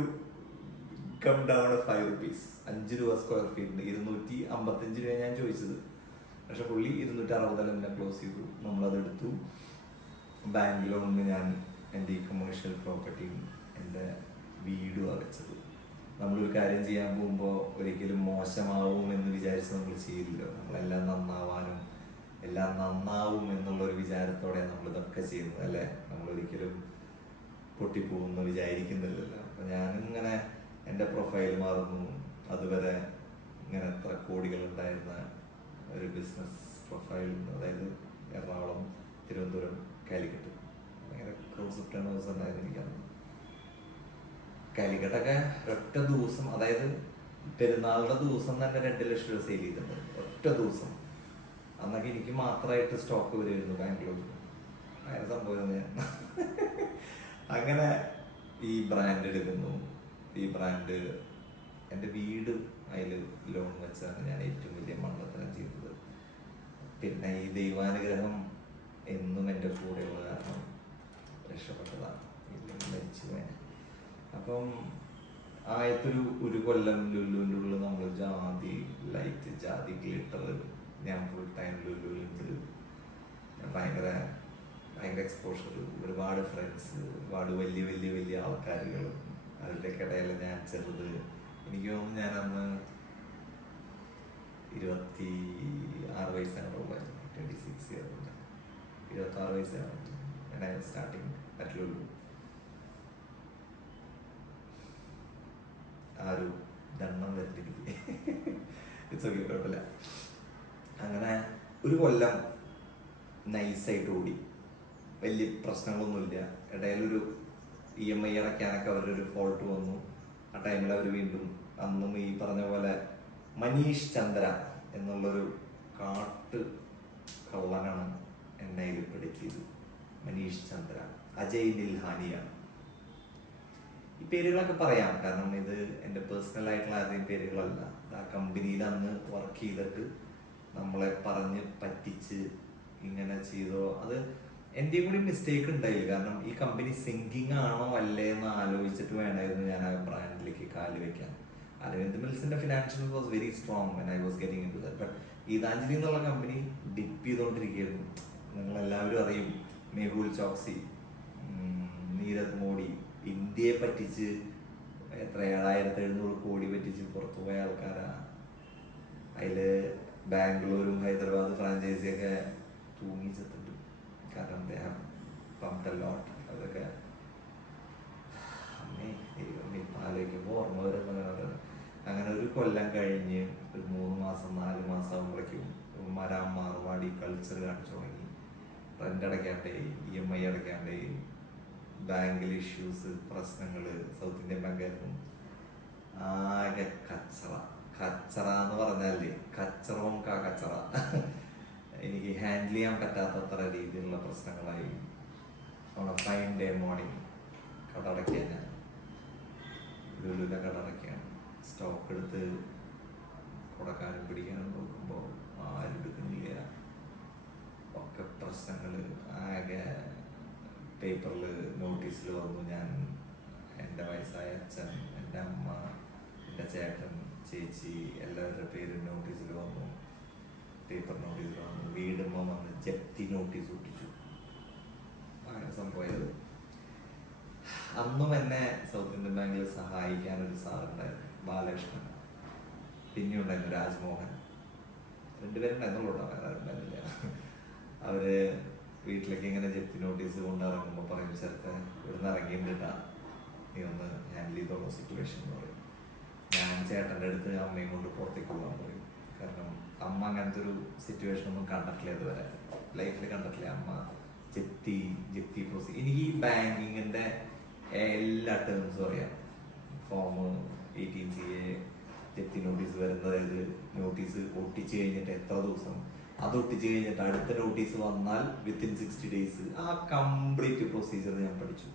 come down 5 rupees. 5 രൂപ സ്ക്വയർ ഫീറ്റിന് 255 രൂപ ഞാൻ ചോദിച്ചത്. പക്ഷെ പുള്ളി 260 തന്നെ ക്ലോസ് ചെയ്തു. നമ്മളത് എടുത്തു. ബാങ്ക് ലോണിന് ഞാൻ എൻ്റെ ഈ കൊമേഴ്ഷ്യൽ പ്രോപ്പർട്ടിയും എൻ്റെ വീടുമാണ് വെച്ചത്. നമ്മളൊരു കാര്യം ചെയ്യാൻ പോകുമ്പോൾ ഒരിക്കലും മോശമാവും എന്ന് വിചാരിച്ച് നമ്മൾ ചെയ്യില്ലല്ലോ. നമ്മളെല്ലാം നന്നാവാനും എല്ലാം നന്നാവും എന്നുള്ളൊരു വിചാരത്തോടെ നമ്മൾ ഇതൊക്കെ ചെയ്യുന്നത് അല്ലേ. നമ്മളൊരിക്കലും പൊട്ടിപ്പോകുമെന്ന് വിചാരിക്കുന്നില്ലല്ലോ. അപ്പം ഞാനിങ്ങനെ എൻ്റെ പ്രൊഫൈൽ മാറുന്നു. അതുവരെ ഇങ്ങനെ എത്ര കോടികൾ ഉണ്ടായിരുന്ന ഒരു ബിസിനസ് പ്രൊഫൈൽ, അതായത് എറണാകുളം, തിരുവനന്തപുരം, കാലിക്കറ്റ്, ഭയങ്കര ക്രോസ് ഓഫ് ടേണേഴ്സ് ഉണ്ടായിരുന്നു എനിക്കന്ന്. കാലിക്കട്ടൊക്കെ ഒറ്റ ദിവസം, അതായത് പെരുന്നാളുടെ ദിവസം തന്നെ 2 ലക്ഷം രൂപ സെയിൽ ചെയ്തിട്ടുണ്ട് ഒറ്റ ദിവസം. അന്നൊക്കെ എനിക്ക് മാത്രമായിട്ട് സ്റ്റോക്ക് വരുമായിരുന്നു ബാംഗ്ലൂരിൽ. അങ്ങനെ സംഭവം ഞാൻ അങ്ങനെ ഈ ബ്രാൻഡ് എടുക്കുന്നു. ഈ ബ്രാൻഡ് എൻ്റെ വീട് അതിൽ ലോൺ വെച്ചാണ് ഞാൻ ഏറ്റവും വലിയ മണ്ടത്തരം ചെയ്തത്. പിന്നെ ഈ ദൈവാനുഗ്രഹം എന്നും എൻ്റെ കൂടെയുള്ള കാരണം രക്ഷപ്പെട്ടതാണ്, ഇല്ലെങ്കിൽ മരിച്ചു പോയാൽ. അപ്പം ഒരു കൊല്ലം ലുലുവിൻ്റെ ഉള്ളിൽ നമ്മൾ ജാതി ലൈറ്റ്, ജാതി ഗ്ലിറ്റർ, ഞാൻ ഫുൾ ടൈം ലുലുവിലുണ്ട്. ഭയങ്കര ഭയങ്കര എക്സ്പോഷർ, ഒരുപാട് ഫ്രണ്ട്സ്, ഒരുപാട് വലിയ വലിയ വലിയ ആൾക്കാരുകൾ, അവരുടെയൊക്കെ ഇടയിൽ ഞാൻ ചെറുത്. എനിക്ക് തോന്നുന്നു ഞാൻ അന്ന് 26 വയസ്സാണ്, 26 ഇയർ, 26 വയസ്സാണ് സ്റ്റാർട്ടിങ് അറ്റ് ലുലു. ആ ഒരു ദണ്ണം വരുന്നില്ല, ഇറ്റ്സ് ഓക്കെ, കുഴപ്പമില്ല. അങ്ങനെ ഒരു കൊല്ലം നൈസായിട്ട് ഓടി, വലിയ പ്രശ്നങ്ങളൊന്നുമില്ല. ഇടയിലൊരു EMI അടയ്ക്കാനൊക്കെ അവരൊരു ഫോൾട്ട് വന്നു. ആ ടൈമിൽ അവർ വീണ്ടും, അന്നും ഈ പറഞ്ഞ പോലെ മനീഷ് ചന്ദ്ര എന്നുള്ളൊരു കാട്ട് കള്ളനാണ് എന്നെ പെടുത്തിയത്. മനീഷ് ചന്ദ്ര, അജയ് നിൽഹാനിയാണ്. ഈ പേരുകളൊക്കെ പറയാം, കാരണം ഇത് എൻ്റെ പേഴ്സണൽ ആയിട്ടുള്ള ആരുടെയും പേരുകളല്ല. ആ കമ്പനിയിൽ അന്ന് വർക്ക് ചെയ്തിട്ട് നമ്മളെ പറഞ്ഞ് പറ്റിച്ച് ഇങ്ങനെ ചെയ്തോ, അത് എൻ്റെ കൂടി മിസ്റ്റേക്ക് ഉണ്ടായില്ല. കാരണം ഈ കമ്പനി സിങ്കിങ് ആണോ അല്ലേ എന്ന് ആലോചിച്ചിട്ട് വേണമായിരുന്നു ഞാൻ ആ ബ്രാൻഡിലേക്ക് കാല് വെക്കാൻ. അരവിന്ദ് മിൽസിന്റെ financial was very strong when I was getting into that. But Gitanjali എന്നുള്ള കമ്പനി ഡിപ്പ് ചെയ്തുകൊണ്ടിരിക്കുകയായിരുന്നു. നിങ്ങളെല്ലാവരും അറിയും, മെഹുൽ ചോക്സി, നീരജ് മോഡി, ഇന്ത്യയെ പറ്റിച്ച് എത്ര 7,700 കോടി പറ്റിച്ച് പുറത്തു പോയ ആൾക്കാരാ. അതില് ബാംഗ്ലൂരും ഹൈദരാബാദ് ഫ്രാഞ്ചൈസിയൊക്കെ തൂങ്ങിച്ചെത്തുണ്ട്. കാരണം പമ്പ് അതൊക്കെ അമ്മേ ആലോചിക്കുമ്പോൾ ഓർമ്മ വരുന്ന. അങ്ങനെ ഒരു കൊല്ലം കഴിഞ്ഞ് ഒരു 3 മാസം 4 മാസം ആകുമ്പോഴേക്കും മാർവാടി കൾച്ചർ കാണിച്ചു തുടങ്ങി. റെന്റ് അടയ്ക്കാണ്ടായി, EMI അടയ്ക്കാണ്ടായി, ബാങ്കിൽ ഇഷ്യൂസ്, പ്രശ്നങ്ങൾ. സൗത്ത് ഇന്ത്യൻ ബാങ്കായിരുന്നു ആകെ കച്ചറ എന്ന് പറഞ്ഞാല് കച്ചറവും കച്ചറ. എനിക്ക് ഹാൻഡിൽ ചെയ്യാൻ പറ്റാത്തത്ര രീതിയിലുള്ള പ്രശ്നങ്ങളായി. ഫൈൻ ഡേ മോർണിംഗ് കട അടയ്ക്കാൻ, ഞാൻ ലുലുവിൻ്റെ കട അടയ്ക്കാൻ സ്റ്റോക്ക് എടുത്ത് കൊടുക്കാനും പിടിക്കാനും നോക്കുമ്പോൾ ആരും എടുക്കുന്നില്ല. ഒക്കെ പ്രശ്നങ്ങൾ. ആകെ പേപ്പറിൽ നോട്ടീസിൽ വന്നു. ഞാൻ, എൻ്റെ വയസ്സായ അച്ഛൻ, എൻ്റെ അമ്മ, എൻ്റെ ചേട്ടൻ, ചേച്ചി, എല്ലാവരുടെ പേരും നോട്ടീസിൽ വന്നു. പേപ്പർ നോട്ടീസിൽ വന്നു. വീടുമ്പോൾ വന്ന് ജപ്തി നോട്ടീസ് ഒട്ടിച്ചു. അങ്ങനെ സംഭവമായത്. അന്നും എന്നെ സൗത്ത് ഇന്ത്യൻ ബാങ്കിൽ സഹായിക്കാൻ ഒരു സാറുണ്ടായിരുന്നു, ബാലകൃഷ്ണൻ. പിന്നെ ഉണ്ടായിരുന്നു രാജ്മോഹൻ. 2 പേരുണ്ടായിരുന്നുള്ളൂ, വേറെ ഉണ്ടായിരുന്നില്ല. അവര് വീട്ടിലേക്ക് ഇങ്ങനെ ജപ്തി നോട്ടീസ് കൊണ്ടിറങ്ങുമ്പോൾ പറയും, ചേർത്ത് ഇവിടുന്ന് ഇറങ്ങിയിട്ടാ, നീ ഒന്ന് ഹാൻഡിൽ ചെയ്തോളൂ സിറ്റുവേഷൻ എന്ന് പറയും. ഞാൻ ചേട്ടൻ്റെ അടുത്ത് അമ്മയും കൊണ്ട് പുറത്തേക്ക് പോകാൻ പറയും. കാരണം അമ്മ അങ്ങനത്തെ ഒരു സിറ്റുവേഷൻ ഒന്നും കണ്ടിട്ടില്ല, ഇതുവരെ ലൈഫിൽ കണ്ടിട്ടില്ല. അമ്മ ജപ്തി പ്രോസീസ്. എനിക്ക് ഈ ബാങ്കിങ്ങിൻ്റെ എല്ലാ ടേംസും അറിയാം. ഫോം 18CA, ജപ്തി നോട്ടീസ് വരുന്നത്, അതായത് നോട്ടീസ് ഒട്ടിച്ച് കഴിഞ്ഞിട്ട് എത്ര ദിവസം, അത് ഒട്ടിച്ച് കഴിഞ്ഞിട്ട് അടുത്ത നോട്ടീസ് വന്നാൽ വിത്തിൻ 60 days, ആ കംപ്ലീറ്റ് പ്രൊസീജിയർ ഞാൻ പഠിച്ചു.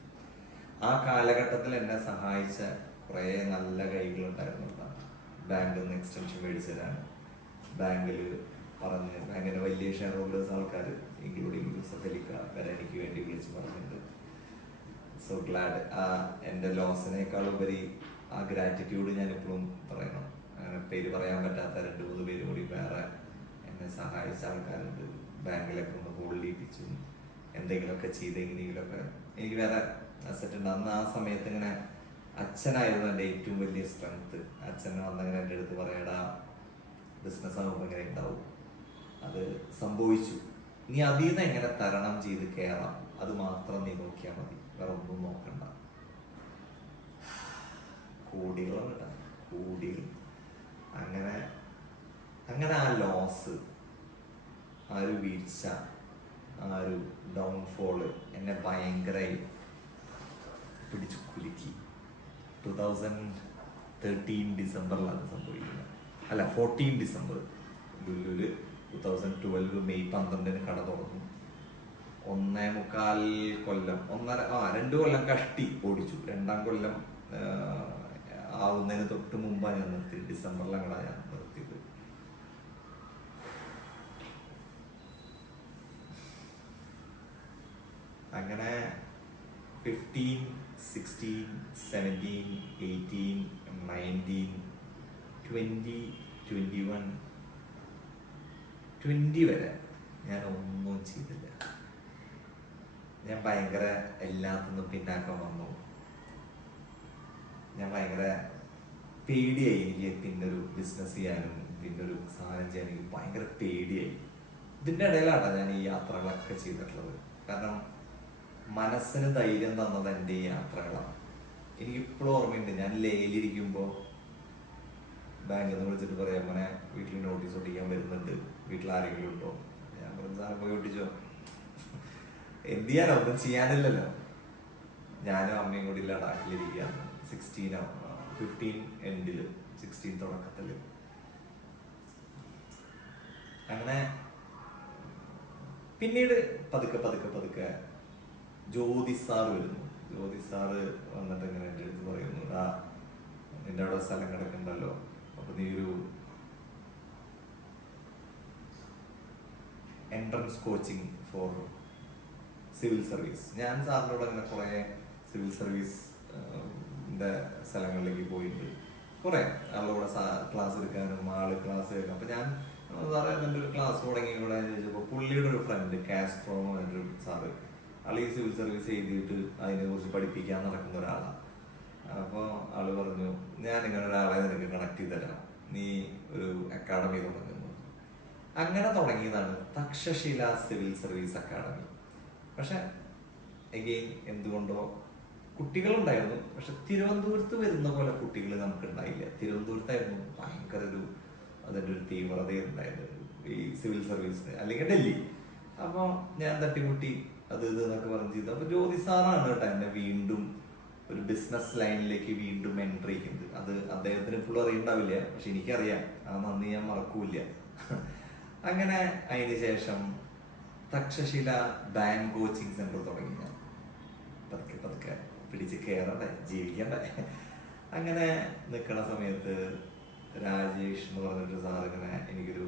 ആ കാലഘട്ടത്തിൽ എന്നെ സഹായിച്ച കുറേ നല്ല കൈകളുണ്ടായിരുന്നു. ബാങ്കിൽ നിന്ന് എക്സ്റ്റൻഷൻ മേടിച്ചു തരാൻ, ബാങ്കില് ബാങ്കിന്റെ വലിയ ഷെയർ ഹോൾഡേഴ്സ് ആൾക്കാർ, ഇൻക്ലൂഡിങ് യൂസഫ് അലിക്ക വരെ എനിക്ക് വേണ്ടി വിളിച്ച് പറഞ്ഞിട്ടുണ്ട്. So GLAAD. എൻ്റെ ലോസിനേക്കാൾ ഉപരി ആ ഗ്രാറ്റിറ്റ്യൂഡ് ഞാൻ ഇപ്പോഴും പറയണം. അങ്ങനെ പേര് പറയാൻ പറ്റാത്ത 2-3 പേര് കൂടി വേറെ എന്നെ സഹായിച്ച ആൾക്കാരുണ്ട്. ബാങ്കിലൊക്കെ ഒന്ന് ഹോൾഡ് ചെയ്യിപ്പിച്ചു, എന്തെങ്കിലുമൊക്കെ ചെയ്തെങ്കിലെങ്കിലൊക്കെ എനിക്ക് വേറെ അസറ്റ് ഉണ്ട്. അന്ന് ആ സമയത്ത് ഇങ്ങനെ അച്ഛനായിരുന്നു എൻ്റെ ഏറ്റവും വലിയ സ്ട്രെങ്ത്. അച്ഛൻ വന്നങ്ങനെ എൻ്റെ അടുത്ത് പറയടാ, ബിസിനസ് ആകുമ്പോൾ ഇങ്ങനെ ഉണ്ടാവും, അത് സംഭവിച്ചു, നീ അതിൽ നിന്ന് എങ്ങനെ തരണം ചെയ്ത് കയറാം, അത് മാത്രം നീ നോക്കിയാൽ മതി, വേറെ ഒന്നും നോക്കണ്ട. കോടികളും കിട്ടാം, കോടികൾ. അങ്ങനെ ആ ലോസ്, ആ ഒരു വീഴ്ച, ആ ഒരു ഡൗൺഫോള് എന്നെ ഭയങ്കരമായി പിടിച്ചു കുലുക്കി. 2013 ഡിസംബറിലാണ് സംഭവിക്കുന്നത്. അല്ല, 14 ഡിസംബർ. ലുലുവിൽ 2012 മെയ് 12 കട തുറന്നു. 1.25 കൊല്ലം, 2 കൊല്ലം കഷ്ടി ഓടിച്ചു. 2-ാം കൊല്ലം ആവുന്നതിന് തൊട്ട് മുമ്പാണ് ഞാൻ നിർത്തിയത്. ഡിസംബറിലാണ് ഞാൻ നിർത്തിയത്. അങ്ങനെ 15, 16, 17, 18, 19, 20, 21, 20 വരെ ഞാൻ ഒന്നും ചെയ്തില്ല. ഞാൻ ഭയങ്കര എല്ലാത്തിനും പിന്നാക്കം വന്നു. ഞാൻ ഭയങ്കര പേടിയായി. എനിക്ക് പിന്നെ ഒരു ബിസിനസ് ചെയ്യാനും പിന്നെ ഒരു സാധനം ചെയ്യാനും എനിക്ക് ഭയങ്കര പേടിയായി. ഇതിൻ്റെ ഇടയിലാണ് ഞാൻ ഈ യാത്രകളൊക്കെ ചെയ്തിട്ടുള്ളത്. കാരണം മനസ്സിന് ധൈര്യം തന്നത് എൻ്റെ ഈ യാത്രകളാണ്. എനിക്കിപ്പോഴും ഓർമ്മയുണ്ട്, ഞാൻ ലേയിലിരിക്കുമ്പോൾ ബാങ്കിൽ നിന്ന് വിളിച്ചിട്ട് പറയാം, മോനെ വീട്ടിൽ നോട്ടീസ് ഒട്ടിക്കാൻ വരുന്നുണ്ട്, വീട്ടിൽ ആരെങ്കിലും ഉണ്ടോ? ഞാൻ പറഞ്ഞു, സാറെ പോയി ഒട്ടിച്ചോ. എന്ത് ചെയ്യാനോ, ഒന്നും ചെയ്യാനില്ലല്ലോ. ഞാനും അമ്മയും കൂടി ലഡാക്കിലിരിക്കുകയാണ്. 15 എൻഡില്, 16 തുടക്കത്തില്. അങ്ങനെ പിന്നീട് പതുക്കെ ജ്യോതി സാറ് വരുന്നു. ജ്യോതി സാറ് വന്നിട്ട് ഇങ്ങനെ എൻ്റെ അടുത്ത് പറയുന്നു, നിന്റെ അവിടെ സ്ഥലം കിടക്കണ്ടല്ലോ, അപ്പൊ നീ ഒരു entrance coaching four civil service. ഞാൻ സാറിനോട് അങ്ങനെ കുറെ സിവിൽ സർവീസ് സ്ഥലങ്ങളിലേക്ക് പോയിട്ടുണ്ട്. കുറെ ആളുടെ ക്ലാസ് എടുക്കാനും ക്ലാസ് കേൾക്കാം. അപ്പൊ ഞാൻ സാറേ എൻ്റെ ഒരു ക്ലാസ് തുടങ്ങി ഇവിടെ ചോദിച്ചപ്പോൾ പുള്ളിയുടെ ഒരു ഫ്രണ്ട് കാസ്ട്രോ എന്ന് പറഞ്ഞൊരു സാറ്, ആള് ഈ സിവിൽ സർവീസ് എഴുതിയിട്ട് അതിനെ കുറിച്ച് പഠിപ്പിക്കാൻ നടക്കുന്ന ഒരാളാണ്. അപ്പോൾ ആള് പറഞ്ഞു, ഞാൻ ഇങ്ങനെ ഒരാളെ നിനക്ക് കണക്ട് ചെയ്ത് തരാം, നീ ഒരു അക്കാഡമി തുടങ്ങുന്നു. അങ്ങനെ തുടങ്ങിയതാണ് തക്ഷശില സിവിൽ സർവീസ് അക്കാഡമി. പക്ഷെ എഗെയിൻ എന്തുകൊണ്ടോ കുട്ടികളുണ്ടായിരുന്നു, പക്ഷെ തിരുവനന്തപുരത്ത് വരുന്ന പോലെ കുട്ടികൾ നമുക്ക് ഉണ്ടായില്ല. തിരുവനന്തപുരത്തായിരുന്നു ഭയങ്കര അതിൻ്റെ ഒരു തീവ്രത ഉണ്ടായത് ഈ സിവിൽ സർവീസിന്, അല്ലെങ്കിൽ ഡൽഹി. അപ്പോൾ ഞാൻ തട്ടിമുട്ടി അത് എന്നൊക്കെ പറഞ്ഞു ചെയ്തു. അപ്പൊ ജ്യോതി സാറാണ് കേട്ടോ എന്നെ വീണ്ടും ഒരു ബിസിനസ് ലൈനിലേക്ക് വീണ്ടും എൻട്രി ചെയ്യുന്നത്. അത് അദ്ദേഹത്തിന് ഇപ്പോഴും അറിയണ്ടാവില്ല, പക്ഷെ എനിക്കറിയാം. ആ നന്ദി ഞാൻ മറക്കൂല. അങ്ങനെ അതിന് ശേഷം തക്ഷശില ബാങ്ക് കോച്ചിങ് സെന്റർ തുടങ്ങി. ഞാൻ പതുക്കെ പിടിച്ച് കയറണ്ടേ, ജീവിക്കണ്ടേ. അങ്ങനെ നിൽക്കുന്ന സമയത്ത് രാജേഷ് എന്ന് പറഞ്ഞിട്ടൊരു സാറിങ്ങനെ എനിക്കൊരു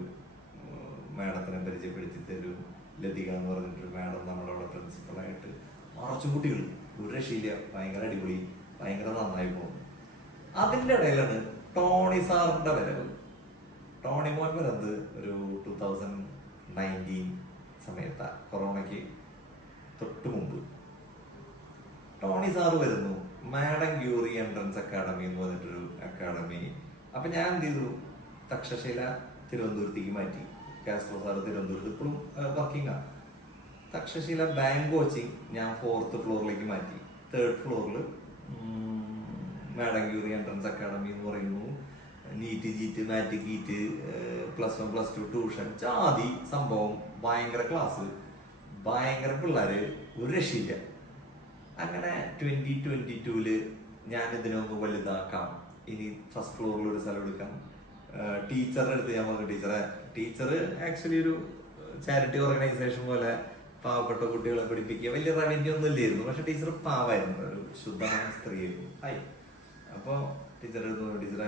മാഡത്തിനെ പരിചയപ്പെടുത്തി തരും. ലതിക എന്ന് പറഞ്ഞിട്ടൊരു മാഡം നമ്മളവിടെ പ്രിൻസിപ്പളായിട്ട്. മറച്ചു കുട്ടികൾ, ഒരു രക്ഷയില്ല, ഭയങ്കര അടിപൊളി, ഭയങ്കര നന്നായി പോകും. അതിൻ്റെ ഇടയിലാണ് ടോണി സാറിൻ്റെ വരവ്. ടോണി മോൻ വരുന്നത് ഒരു 2019 സമയത്താണ്, കൊറോണയ്ക്ക് തൊട്ട് മുമ്പ്. ടോണി സാറ് വരുന്നു, മാഡം ഗ്യൂറി എൻട്രൻസ് അക്കാഡമി എന്ന് പറഞ്ഞിട്ടൊരു അക്കാഡമി. അപ്പൊ ഞാൻ എന്ത് ചെയ്തു, തക്ഷശില തിരുവനന്തപുരത്തേക്ക് മാറ്റി. കാസ്ട്രോ സാറ് തിരുവനന്തപുരത്ത് ഇപ്പോഴും വർക്കിംഗ് ആണ്. തക്ഷശില ബാങ്ക് കോച്ചിങ് ഞാൻ 4th ഫ്ലോറിലേക്ക് മാറ്റി. 3rd ഫ്ലോറിൽ മാഡം ഗ്യൂറി എൻട്രൻസ് അക്കാഡമി എന്ന് പറയുന്നു. നീറ്റ് ജീറ്റ് മാറ്റ് ഗീറ്റ് +1 +2 ട്യൂഷൻ ജാതി സംഭവം, ഭയങ്കര ക്ലാസ്, ഭയങ്കര പിള്ളേര്, ഒരു രക്ഷയില്ല. അങ്ങനെ 2022 ഞാൻ ഇതിനൊന്ന് വലുതാക്കാം, ഇനി 1st ഫ്ലോറിൽ ഒരു സ്ഥലം എടുക്കാം. ടീച്ചറുടെ അടുത്ത് ഞാൻ പറഞ്ഞു, ടീച്ചർ ആക്ച്വലി ഒരു ചാരിറ്റി ഓർഗനൈസേഷൻ പോലെ പാവപ്പെട്ട കുട്ടികളെ പഠിപ്പിക്കുക, വലിയ റവന്യൂ ഒന്നും ഇല്ലായിരുന്നു. പക്ഷെ ടീച്ചർ പാവായിരുന്നു, ഒരു ശുദ്ധമായ സ്ത്രീയായിരുന്നു. അപ്പോൾ ടീച്ചറുടെ അടുത്ത്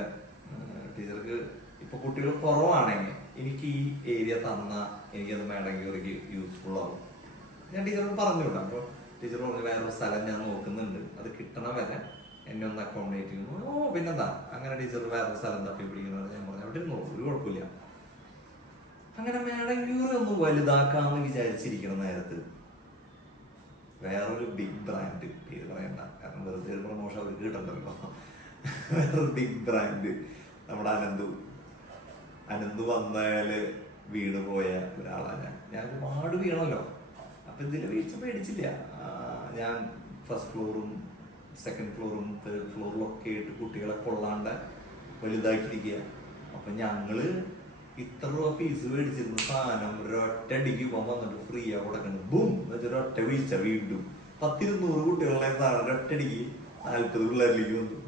ടീച്ചർക്ക് ഇപ്പൊ കുട്ടികൾ കുറവാണെങ്കിൽ എനിക്ക് ഈ ഏരിയ തന്ന എനിക്കത് വേണമെങ്കിൽ യൂസ്ഫുൾ ആവും. ഞാൻ ടീച്ചറോട് പറഞ്ഞു വിടാം. അപ്പോൾ ടീച്ചർ പറഞ്ഞു, വേറൊരു സ്ഥലം ഞാൻ നോക്കുന്നുണ്ട്, അത് കിട്ടണ വരെ എന്നെ ഒന്ന് അക്കോമഡേറ്റ് ചെയ്യുന്നു. പിന്നെന്താ, അങ്ങനെ ടീച്ചർ വേറൊരു സ്ഥലം തപ്പി പിടിക്കുന്നത്. ഞാൻ പറഞ്ഞു, അവിടെ ഇരുന്നു, ഒരു കുഴപ്പമില്ല. അങ്ങനെ മേഡംഗ്യൂറി ഒന്ന് വലുതാക്കാന്ന് വിചാരിച്ചിരിക്കുന്ന നേരത്ത് വേറൊരു ബിഗ് ബ്രാൻഡ്, പേര് പറയണ്ട കാരണം വെറുതെ പ്രമോഷൻ അവർക്ക് കിട്ടണ്ടല്ലോ, വേറൊരു ബിഗ് ബ്രാൻഡ് നമ്മുടെ അനന്തു വന്നാല് വീണ് പോയ ഒരാളാണ് ഞാൻ ഒരുപാട് വീണല്ലോ. അപ്പൊ ഇതില് വീഴ്ച പേടിച്ചില്ല. ഞാൻ 1st ഫ്ലോറും 2nd ഫ്ലോറും 3rd ഫ്ലോറും ഒക്കെ ആയിട്ട് കുട്ടികളെ കൊള്ളാണ്ട് വലുതാക്കിയിരിക്കുക. അപ്പൊ ഞങ്ങള് ഇത്ര രൂപ ഫീസ് മേടിച്ചിരുന്ന സാധനം ഒരൊറ്റടിക്ക് പോകാൻ വന്നിട്ട് ഫ്രീ ആ കൊടുക്കുന്നത്. ബൂം ഒരൊറ്റ വീഴ്ച, വീണ്ടും 10-200 കുട്ടികളുടെ സാധനം ഒരൊറ്റടിക്ക് 40 പിള്ളേരിലേക്ക് വന്നു.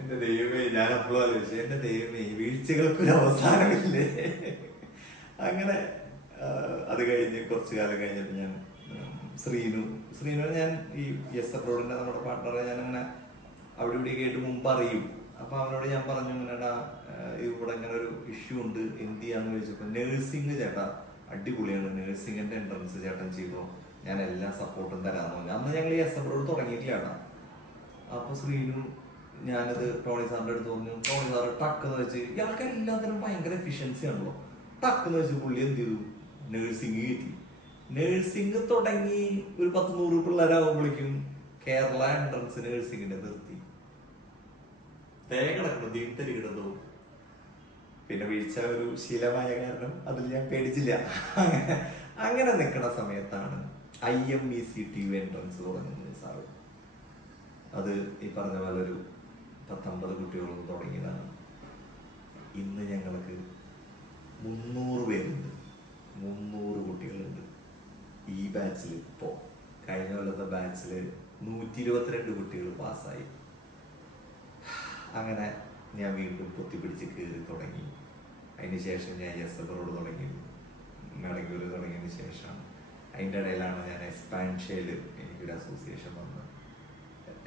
എന്റെ ദൈവമേ, ഞാൻ അപ്പോഴും ആലോചിച്ചു, എന്റെ ദൈവമേ വീഴ്ചകൾക്കൊരു അവസാനമില്ലേ. അങ്ങനെ അത് കഴിഞ്ഞ് കുറച്ചു കാലം കഴിഞ്ഞപ്പോൾ ഞാൻ ശ്രീനു ഞാൻ ഈ യെസ് അബ്രോഡിന്റെ നമ്മുടെ പാർട്ട്ണറെ ഞാൻ അങ്ങനെ അവിടെ ഇവിടെ കേട്ട് മുമ്പ് അറിയും. അപ്പൊ അവനോട് ഞാൻ പറഞ്ഞു, ഇങ്ങനെടാ ഇവിടെ ഇങ്ങനെ ഒരു ഇഷ്യൂ ഉണ്ട്, എന്ത് ചെയ്യാന്ന് ചോദിച്ചപ്പോ, നേഴ്സിംഗ് ചേട്ടാ അടിപൊളിയാണ്, നേഴ്സിംഗിന്റെ എൻട്രൻസ് ചേട്ടൻ ചെയ്തോ, ഞാൻ എല്ലാ സപ്പോർട്ടും തരാമെന്ന് പറഞ്ഞു. അന്ന് ഞങ്ങൾ യെസ് അബ്രോഡ് തുടങ്ങിയിട്ടില്ലാണ്. അപ്പൊ ശ്രീനു ഞാനത് ടോണി സാറിന്റെ അടുത്ത് പറഞ്ഞു. ടോണി സാറ് ടക്കെന്ന് വെച്ച്, ഇയാൾക്ക് എല്ലാത്തിനും ഭയങ്കര എഫിഷ്യൻസി ആണല്ലോ, ടക്കെന്ന് വെച്ച് പുള്ളി എന്ത് ചെയ്തു, നേഴ്സിംഗ് കയറ്റി. നേഴ്സിംഗ് തുടങ്ങി ഒരു 100 പിള്ളേരാകുമ്പോഴേക്കും കേരള എൻട്രൻസ് നേഴ്സിംഗിന്റെ നിർത്തി. തേങ്ങടക്കണം തീർത്തരി കിടന്നു. പിന്നെ വീഴ്ച ഒരു ശീലമായ കാരണം അതിൽ ഞാൻ പേടിച്ചില്ല. അങ്ങനെ നിൽക്കുന്ന സമയത്താണ് IMECTU എൻട്രൻസ് തുടങ്ങുന്നത് സാറ്. അത് ഈ പറഞ്ഞ പോലെ ഒരു 19 കുട്ടികളൊന്നും തുടങ്ങിയതാണ്. ഇന്ന് ഞങ്ങൾക്ക് 300 പേരുണ്ട്, 300 കുട്ടികളുണ്ട് ഈ ബാച്ചിൽ. ഇപ്പോ കഴിഞ്ഞ കൊല്ലത്തെ ബാച്ചില് 122 കുട്ടികൾ പാസ്സായി. അങ്ങനെ ഞാൻ വീണ്ടും പൊത്തിപ്പിടിച്ച് കയറി തുടങ്ങി. അതിനുശേഷം ഞാൻ യെസ് അബ്രോഡ് തുടങ്ങി, മേടങ്കൂര് തുടങ്ങിയതിന് ശേഷം അതിൻ്റെ ഇടയിലാണ് ഞാൻ എക്സ്പാൻഷ്യയിൽ എനിക്കൊരു അസോസിയേഷൻ വന്നത്.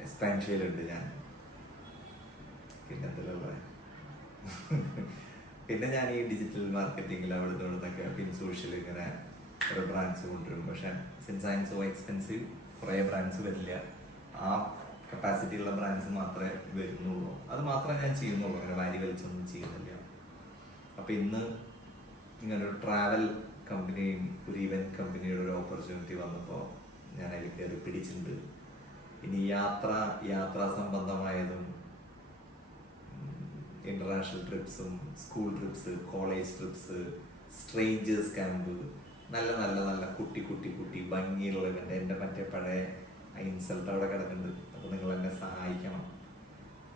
എക്സ്പാൻഷ്യയിലുണ്ട് ഞാൻ. പിന്നെ ഞാൻ ഈ ഡിജിറ്റൽ മാർക്കറ്റിംഗിൽ അവിടുന്ന് ഇവിടുന്നൊക്കെ പിൻസോഷ്യൽ ഇങ്ങനെ ഓരോ ബ്രാൻഡ്സ് കൊണ്ടുവരും. പക്ഷെ since I M so expensive, കുറേ ബ്രാൻഡ്സ് വരില്ല. ആ കപ്പാസിറ്റി ഉള്ള ബ്രാൻഡ്സ് മാത്രമേ വരുന്നുള്ളൂ. അത് മാത്രമേ ഞാൻ ചെയ്യുന്നുള്ളൂ, അങ്ങനെ വാരി വലിച്ചൊന്നും ചെയ്യുന്നില്ല. അപ്പൊ ഇന്ന് ഇങ്ങനൊരു ട്രാവൽ കമ്പനിയും ഒരു ഇവന്റ് കമ്പനിയുടെ ഒരു ഓപ്പർച്യൂണിറ്റി വന്നപ്പോൾ ഞാൻ അതിൽ കയറി പിടിച്ചിട്ടുണ്ട്. ഇനി യാത്രാ സംബന്ധമായതും ഇന്റർനാഷണൽ ട്രിപ്സും school trips, college trips, strangers camp, നല്ല നല്ല നല്ല കുട്ടി ഭംഗിയുള്ള ഇവന്റ്. എൻ്റെ മറ്റേ പഴയ ഇൻസൾട്ട് അവിടെ കിടക്കുന്നുണ്ട്. അപ്പോൾ നിങ്ങൾ എന്നെ സഹായിക്കണം.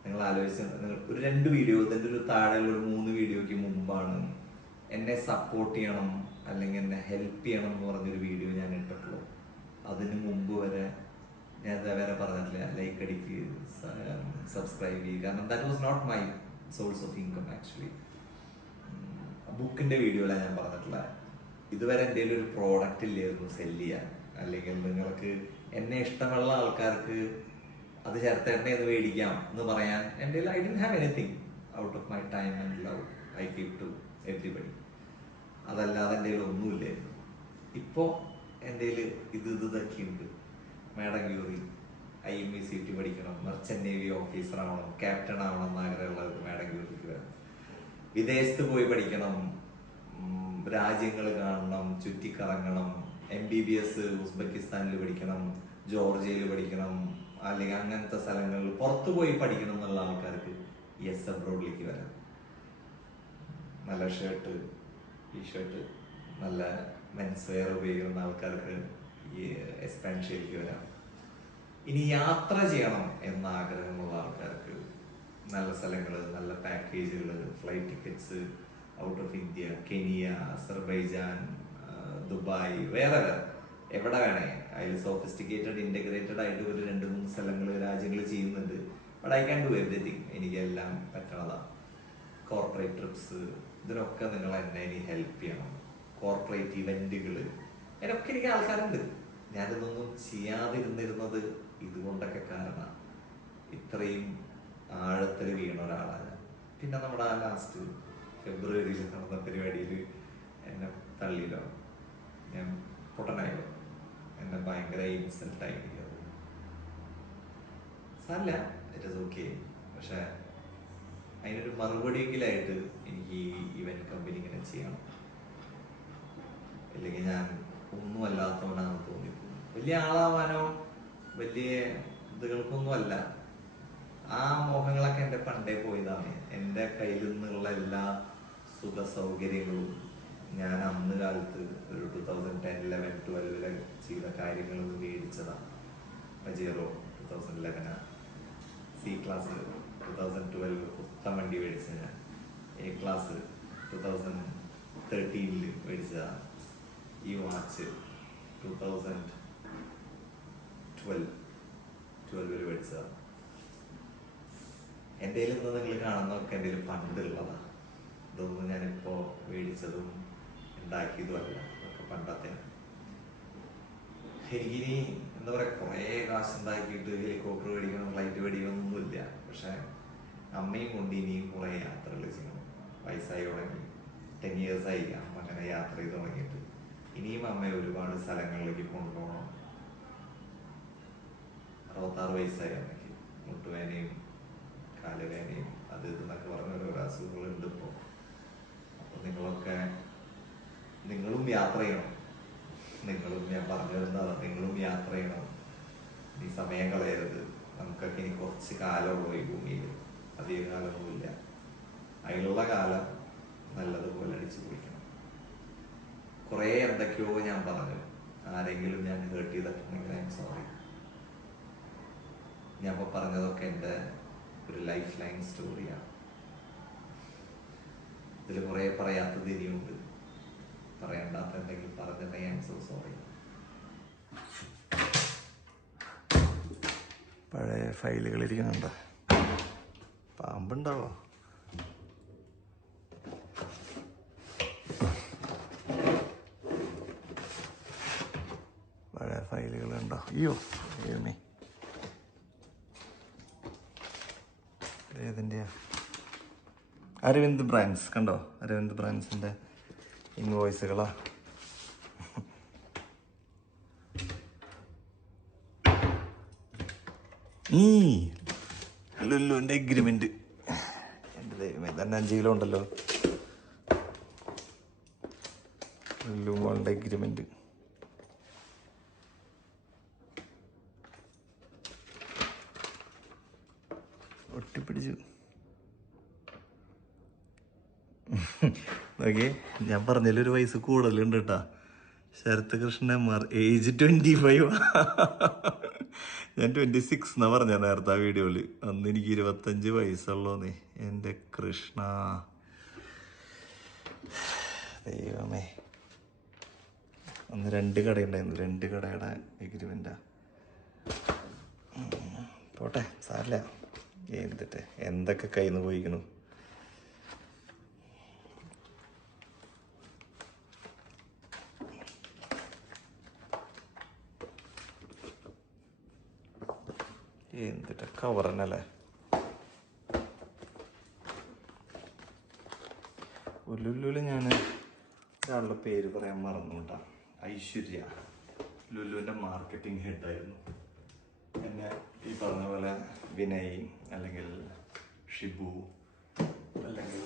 നിങ്ങൾ ആലോചിച്ച് ഒരു 2 വീഡിയോ, ഇതിൻ്റെ ഒരു താഴെയുള്ള ഒരു 3 വീഡിയോയ്ക്ക് മുമ്പാണ് എന്നെ സപ്പോർട്ട് ചെയ്യണം അല്ലെങ്കിൽ എന്നെ ഹെൽപ്പ് ചെയ്യണം എന്ന് പറഞ്ഞൊരു വീഡിയോ ഞാൻ ഇട്ടിട്ടുള്ളൂ. അതിന് മുമ്പ് വരെ ഞാൻ ഇതേവരെ പറഞ്ഞിട്ടില്ല ലൈക്ക് അടിക്കുക, സബ്സ്ക്രൈബ് ചെയ്യുക. കാരണം that was not my source of income actually. ബുക്കിന്റെ വീഡിയോയിലാണ് ഞാൻ പറഞ്ഞിട്ടുള്ള. ഇതുവരെ എൻ്റെ ഒരു പ്രോഡക്റ്റ് ഇല്ലായിരുന്നു സെല് ചെയ്യാൻ. അല്ലെങ്കിൽ നിങ്ങൾക്ക് എന്നെ ഇഷ്ടമുള്ള ആൾക്കാർക്ക് അത് ചേർത്തേണ്ടേ എന്ന് മേടിക്കാം എന്ന് പറയാൻ എൻ്റെ I didn't have anything out of my time and love I give to everybody. അതല്ലാതെ എൻ്റെ ഒന്നുമില്ലായിരുന്നു. ഇപ്പോൾ എൻ്റെ ഇതൊക്കെ ഉണ്ട്. മേടങ്കൂറി IMECT പഠിക്കണം, മെർച്ചന്റ് നേവി ഓഫീസർ ആവണം, ക്യാപ്റ്റൻ ആവണം എന്ന് ആഗ്രഹമുള്ളവർക്ക് മേടങ്കൂറിക്ക് വരാം. വിദേശത്ത് പോയി പഠിക്കണം, രാജ്യങ്ങൾ കാണണം, ചുറ്റിക്കറങ്ങണം, MBBS ഉസ്ബെക്കിസ്ഥാനിൽ പഠിക്കണം, ജോർജിയയിൽ പഠിക്കണം, അല്ലെങ്കിൽ അങ്ങനത്തെ സ്ഥലങ്ങളിൽ പുറത്തു പോയി പഠിക്കണം എന്നുള്ള ആൾക്കാർക്ക് യെസ് അബ്രോഡിലേക്ക് വരാം. നല്ല ഷർട്ട്, ടീഷർട്ട്, നല്ല മെൻസ് വെയർ ഉപയോഗിക്കുന്ന ആൾക്കാർക്ക് ഈ എക്സ്പാൻഷ്യയിലേക്ക് വരാം. ഇനി യാത്ര ചെയ്യണം എന്ന ആഗ്രഹമുള്ള ആൾക്കാർക്ക് നല്ല സ്ഥലങ്ങൾ, നല്ല പാക്കേജുകൾ, flight tickets out of India, Kenya, Azerbaijan, Dubai, വേറെ എവിടെ വേണേ. അതിൽ സോഫിസ്റ്റിക്കേറ്റഡ് ഇന്റഗ്രേറ്റഡ് ആയിട്ട് ഒരു 2-3 സ്ഥലങ്ങൾ, രാജ്യങ്ങൾ ചെയ്യുന്നുണ്ട്. But I can do everything. എനിക്കെല്ലാം പറ്റണതാണ്. കോർപ്പറേറ്റ് ട്രിപ്സ്, ഇതിനൊക്കെ നിങ്ങൾ എന്നെ ഇനി ഹെൽപ്പ് ചെയ്യണം. കോർപ്പറേറ്റ് ഇവന്റുകൾ, അതിനൊക്കെ എനിക്ക് ആൾക്കാരുണ്ട്. ഞാനിതൊന്നും ചെയ്യാതിരുന്നിരുന്നത് ഇതുകൊണ്ടൊക്കെ കാരണം. ഇത്രയും ആഴത്തിൽ വീണ ഒരാളാണ്. പിന്നെ നമ്മുടെ ആ ലാസ്റ്റ് ഫെബ്രുവരിയിൽ നടന്ന പരിപാടിയിൽ എന്നെ തള്ളിയില്ലോ, ഞാൻ പൊട്ടനായോ, എന്നെ ഭയങ്കര ഇൻസൾട്ടായി. സാരല്ല, ഇറ്റ് ഈസ് ഓക്കെ. പക്ഷെ അതിനൊരു മറുപടിയെങ്കിലായിട്ട് എനിക്ക് ഈ ഇവന്റ് കമ്പനി ഇങ്ങനെ ചെയ്യണം. അല്ലെങ്കിൽ ഞാൻ ഒന്നും അല്ലാത്തവനാണെന്ന് തോന്നിപ്പോകും. വലിയ ആളാവാനോ വലിയ ഇതുകൾക്കൊന്നും അല്ല. ആ മോഹങ്ങളൊക്കെ എൻ്റെ പണ്ടേ പോയതാണ്. എൻ്റെ കയ്യിൽ നിന്നുള്ള എല്ലാ സുഖ സൗകര്യങ്ങളും ഞാൻ അന്ന് കാലത്ത് ഒരു 2010, 11, 12 ചെയ്ത കാര്യങ്ങളൊന്നും മേടിച്ചതാണ്. പജേറോ 2011, C ക്ലാസ് 2012 പുത്തൻ വണ്ടി മേടിച്ചത് ഞാൻ. A ക്ലാസ് 2013 മേടിച്ചതാണ്. ഈ വാച്ച് 2012 മേടിച്ചതാണ്. എൻ്റെ കയ്യിൽ നിന്ന് നിങ്ങൾ കാണുന്നതൊക്കെ എൻ്റെ കയ്യിൽ പണ്ടുള്ളതാണ്. ഇതൊന്നും ഞാനിപ്പോൾ മേടിച്ചതും ഉണ്ടാക്കിയതുമല്ല, അതൊക്കെ പണ്ടത്തെ. എനിക്കിനി എന്താ പറയുക, കുറേ കാശ് ഉണ്ടാക്കിയിട്ട് ഹെലികോപ്റ്റർ മേടിക്കണം, ഫ്ലൈറ്റ് മേടിക്കണം ഒന്നുമില്ല. പക്ഷെ അമ്മയും കൊണ്ട് ഇനിയും കുറേ യാത്രകൾ ചെയ്യണം. വയസ്സായി തുടങ്ങി, 10 years ആയി അമ്മ അങ്ങനെ യാത്ര ചെയ്ത് തുടങ്ങിയിട്ട്. ഇനിയും അമ്മയെ ഒരുപാട് സ്ഥലങ്ങളിലേക്ക് കൊണ്ടുപോകണം. 66 വയസ്സായി അമ്മയ്ക്ക്. മുട്ടുവേനയും കാലുവേനയും അത് ഇതെന്നൊക്കെ പറഞ്ഞ ഓരോ അസുഖങ്ങളുണ്ട് ഇപ്പോൾ. അപ്പോൾ നിങ്ങളും യാത്ര ചെയ്യണം. ഞാൻ പറഞ്ഞു വരുന്നതാണ്, നിങ്ങളും യാത്ര ചെയ്യണം. ഈ സമയം കളയരുത്. നമുക്കൊക്കെ ഇനി കുറച്ച് കാലമുള്ളൂ ഈ ഭൂമിയിൽ, അധിക കാലമൊന്നുമില്ല. അതിലുള്ള കാലം നല്ലതുപോലെ അടിച്ചു പൊളിക്കണം. കുറേ എന്തൊക്കെയോ ഞാൻ പറഞ്ഞു. ആരെങ്കിലും ഞാൻ ഹേർട്ട് ചെയ്തിട്ടുണ്ടെങ്കിൽ ഐ എം സോറി. ഞാൻ ഇപ്പോൾ പറഞ്ഞതൊക്കെ എൻ്റെ ഒരു ലൈഫ് ലൈൻ സ്റ്റോറിയാണ്. ഇതിൽ കുറേ പറയാത്തത് ഇനിയുണ്ട്. പറയണ്ടാത്ത എന്തെങ്കിലും പറഞ്ഞിട്ടുണ്ടെങ്കിൽ ഐ എം സോ സോറി. പഴയ ഫയലുകൾ ഇരിക്കുന്നുണ്ട്. പാമ്പുണ്ടാവോ? പഴയ ഫയലുകളുണ്ടോ? അയ്യോ ദൈവമേ, ഏതിൻ്റെയാ? അരവിന്ദ് ബ്രാൻഡ്സ് കണ്ടോ? അരവിന്ദ് ബ്രാൻഡ്സിൻ്റെ ഇൻവോയ്സുകളാ. ലുല്ലുവിൻ്റെ എഗ്രിമെന്റ്. എൻ്റെ ദൈവമേ, തന്നെ 5 കിലോ ഉണ്ടല്ലോ. ലുല്ലു മോളുടെ എഗ്രിമെന്റ്. ഒട്ടിപ്പിടിച്ചു നോക്കിയേ. ഞാൻ പറഞ്ഞതിലൊരു വയസ്സ് കൂടുതലുണ്ട് കേട്ടാ. Sharath Krishnan MR, age 25. ഞാൻ 26 എന്നാ പറഞ്ഞ നേരത്തെ ആ വീഡിയോയില്. അന്ന് എനിക്ക് 25 വയസ്സുള്ളൂന്നേ. എൻ്റെ കൃഷ്ണ ദൈവമേ. അന്ന് 2 കടയുണ്ടായിരുന്നു, 2 കടയുടെ എഗ്രിമെന്റാ. പോട്ടെ, സാരില്ല. എന്തിട്ട് എന്തൊക്കെ കയ്യിൽ നിന്ന് പോയിക്കണു. എന്തിട്ട് കവർ തന്നെയല്ലേ. ലുലുവിൽ ഞാൻ ഒരാളുടെ പേര് പറയാൻ മറന്നു കേട്ടാ. ഐശ്വര്യ, ലുലുവിൻ്റെ മാർക്കറ്റിംഗ് ഹെഡായിരുന്നു. എന്നെ ഈ പറഞ്ഞ പോലെ വിനയ് അല്ലെങ്കിൽ ഷിബു അല്ലെങ്കിൽ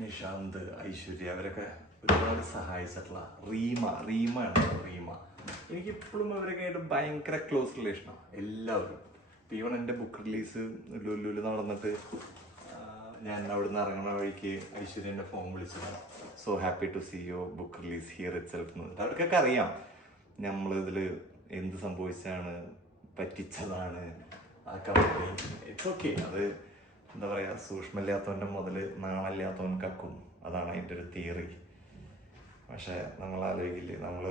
നിഷാന്ത്, ഐശ്വര്യ അവരൊക്കെ ഒരുപാട് സഹായിച്ചിട്ടുള്ള റീമ. എനിക്കിപ്പോഴും അവരൊക്കെ ആയിട്ട് ഭയങ്കര ക്ലോസ് റിലേഷനാണ് എല്ലാവരും. ഈവൺ എൻ്റെ ബുക്ക് റിലീസ് ലുലുവിൽ നടന്നിട്ട് ഞാൻ അവിടെ നിന്ന് ഇറങ്ങുന്ന വഴിക്ക് ഐശ്വര്യൻ്റെ ഫോൺ വിളിച്ചതാണ്. So happy to see your book release here itself എന്ന് പറഞ്ഞിട്ട്. അവർക്കൊക്കെ അറിയാം നമ്മളിതിൽ എന്ത് സംഭവിച്ചാണ്, പറ്റിച്ചതാണ് ആ കമ്പനി. It's okay. അത് എന്താ പറയുക, സൂക്ഷ്മമില്ലാത്തവൻ്റെ മുതൽ നാണമില്ലാത്തവൻ കക്കും. അതാണ് അതിൻ്റെ ഒരു തിയറി. പക്ഷെ നമ്മൾ ആലോചിക്കില്ലേ, നമ്മൾ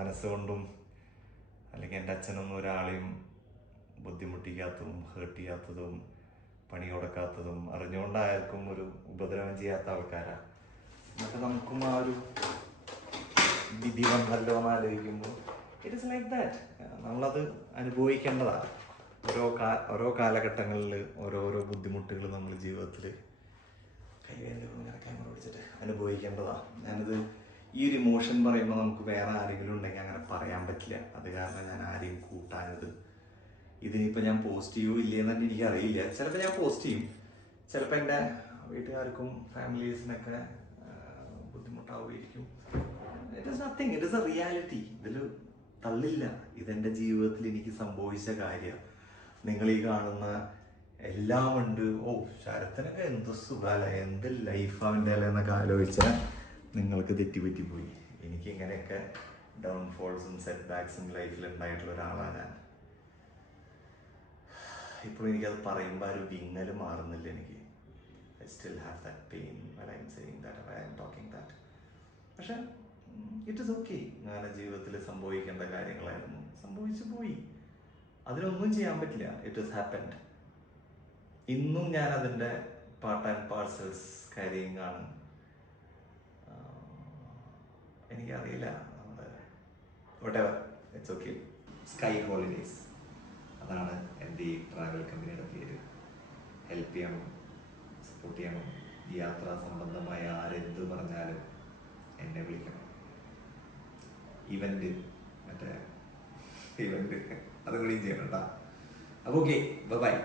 മനസ്സുകൊണ്ടും അല്ലെങ്കിൽ എൻ്റെ അച്ഛനൊന്നും ഒരാളെയും ബുദ്ധിമുട്ടിക്കാത്തതും ഹേർട്ട് ചെയ്യാത്തതും പണി കൊടുക്കാത്തതും അറിഞ്ഞുകൊണ്ടായിരിക്കും ഒരു ഉപദ്രവം ചെയ്യാത്ത ആൾക്കാരാണ്. എന്നിട്ട് നമുക്കും ആ ഒരു വിധി വന്നല്ലോ എന്ന് ആലോചിക്കുമ്പോൾ ഇറ്റ് ഇസ് ലൈക്ക് ദാറ്റ്. നമ്മളത് അനുഭവിക്കേണ്ടതാണ്. ഓരോ കാലഘട്ടങ്ങളിൽ ഓരോരോ ബുദ്ധിമുട്ടുകൾ നമ്മൾ ജീവിതത്തിൽ ക്യാമറ പിടിച്ചിട്ട് അനുഭവിക്കേണ്ടതാണ്. ഞാനിത് ഈ ഒരു ഇമോഷൻ പറയുമ്പോൾ നമുക്ക് വേറെ ആരെങ്കിലും ഉണ്ടെങ്കിൽ അങ്ങനെ പറയാൻ പറ്റില്ല. അത് കാരണം ഞാൻ ആരെയും കൂട്ടാനത്. ഇതിനിപ്പോൾ ഞാൻ പോസ്റ്റ് ചെയ്യുമോ ഇല്ലയെന്ന് തന്നെ എനിക്കറിയില്ല. ചിലപ്പോൾ ഞാൻ പോസ്റ്റ് ചെയ്യും, ചിലപ്പോൾ എൻ്റെ വീട്ടുകാർക്കും ഫാമിലീസിനൊക്കെ ബുദ്ധിമുട്ടാവുമായിരിക്കും. It is nothing, it is a reality. ഇതിൽ തള്ളില്ല. ഇതെൻ്റെ ജീവിതത്തിൽ എനിക്ക് സംഭവിച്ച കാര്യം. നിങ്ങൾ ഈ കാണുന്ന എല്ലാം ഉണ്ട്. ഓ, ശരത്തിനൊക്കെ എന്ത് സുഖാല, എന്ത് ലൈഫ് അവൻ്റെ അല്ല എന്നൊക്കെ ആലോചിച്ചാൽ നിങ്ങൾക്ക് തെറ്റിപ്പറ്റിപ്പോയി. എനിക്ക് ഇങ്ങനെയൊക്കെ ഡൗൺഫോൾസും സെറ്റ് ബാക്സും ലൈഫിൽ ഉണ്ടായിട്ടുള്ള ഒരാളാണ് ഞാൻ. ഇപ്പോൾ എനിക്കത് പറയുമ്പോൾ ആ ഒരു വിങ്ങൽ മാറുന്നില്ല എനിക്ക്. I still have that pain when I M saying that, I am talking that. പക്ഷെ ഇറ്റ് ഇസ് ഓക്കെ. അങ്ങനെ ജീവിതത്തിൽ സംഭവിക്കേണ്ട കാര്യങ്ങളായിരുന്നു, സംഭവിച്ചു പോയി. അതിനൊന്നും ചെയ്യാൻ പറ്റില്ല. It is happened. ഇന്നും ഞാൻ അതിൻ്റെ പാർട്ട് ആൻഡ് പാർസൽസ് കാര്യങ് ആണ്. എനിക്കറിയില്ല, നമ്മുടെ whatever, it's okay. Sky holidays, അതാണ് എൻ്റെ ഈ ട്രാവൽ കമ്പനിയുടെ പേര്. ഹെൽപ്പ് ചെയ്യണം, സപ്പോർട്ട് ചെയ്യണം. യാത്രാ സംബന്ധമായ ആരെന്ത് പറഞ്ഞാലും എന്നെ വിളിക്കണം. ഇവന്റ് അതുകൂടിയും ചെയ്യണം കേട്ടോ. അപ്പോൾ ഓക്കെ, ബൈ.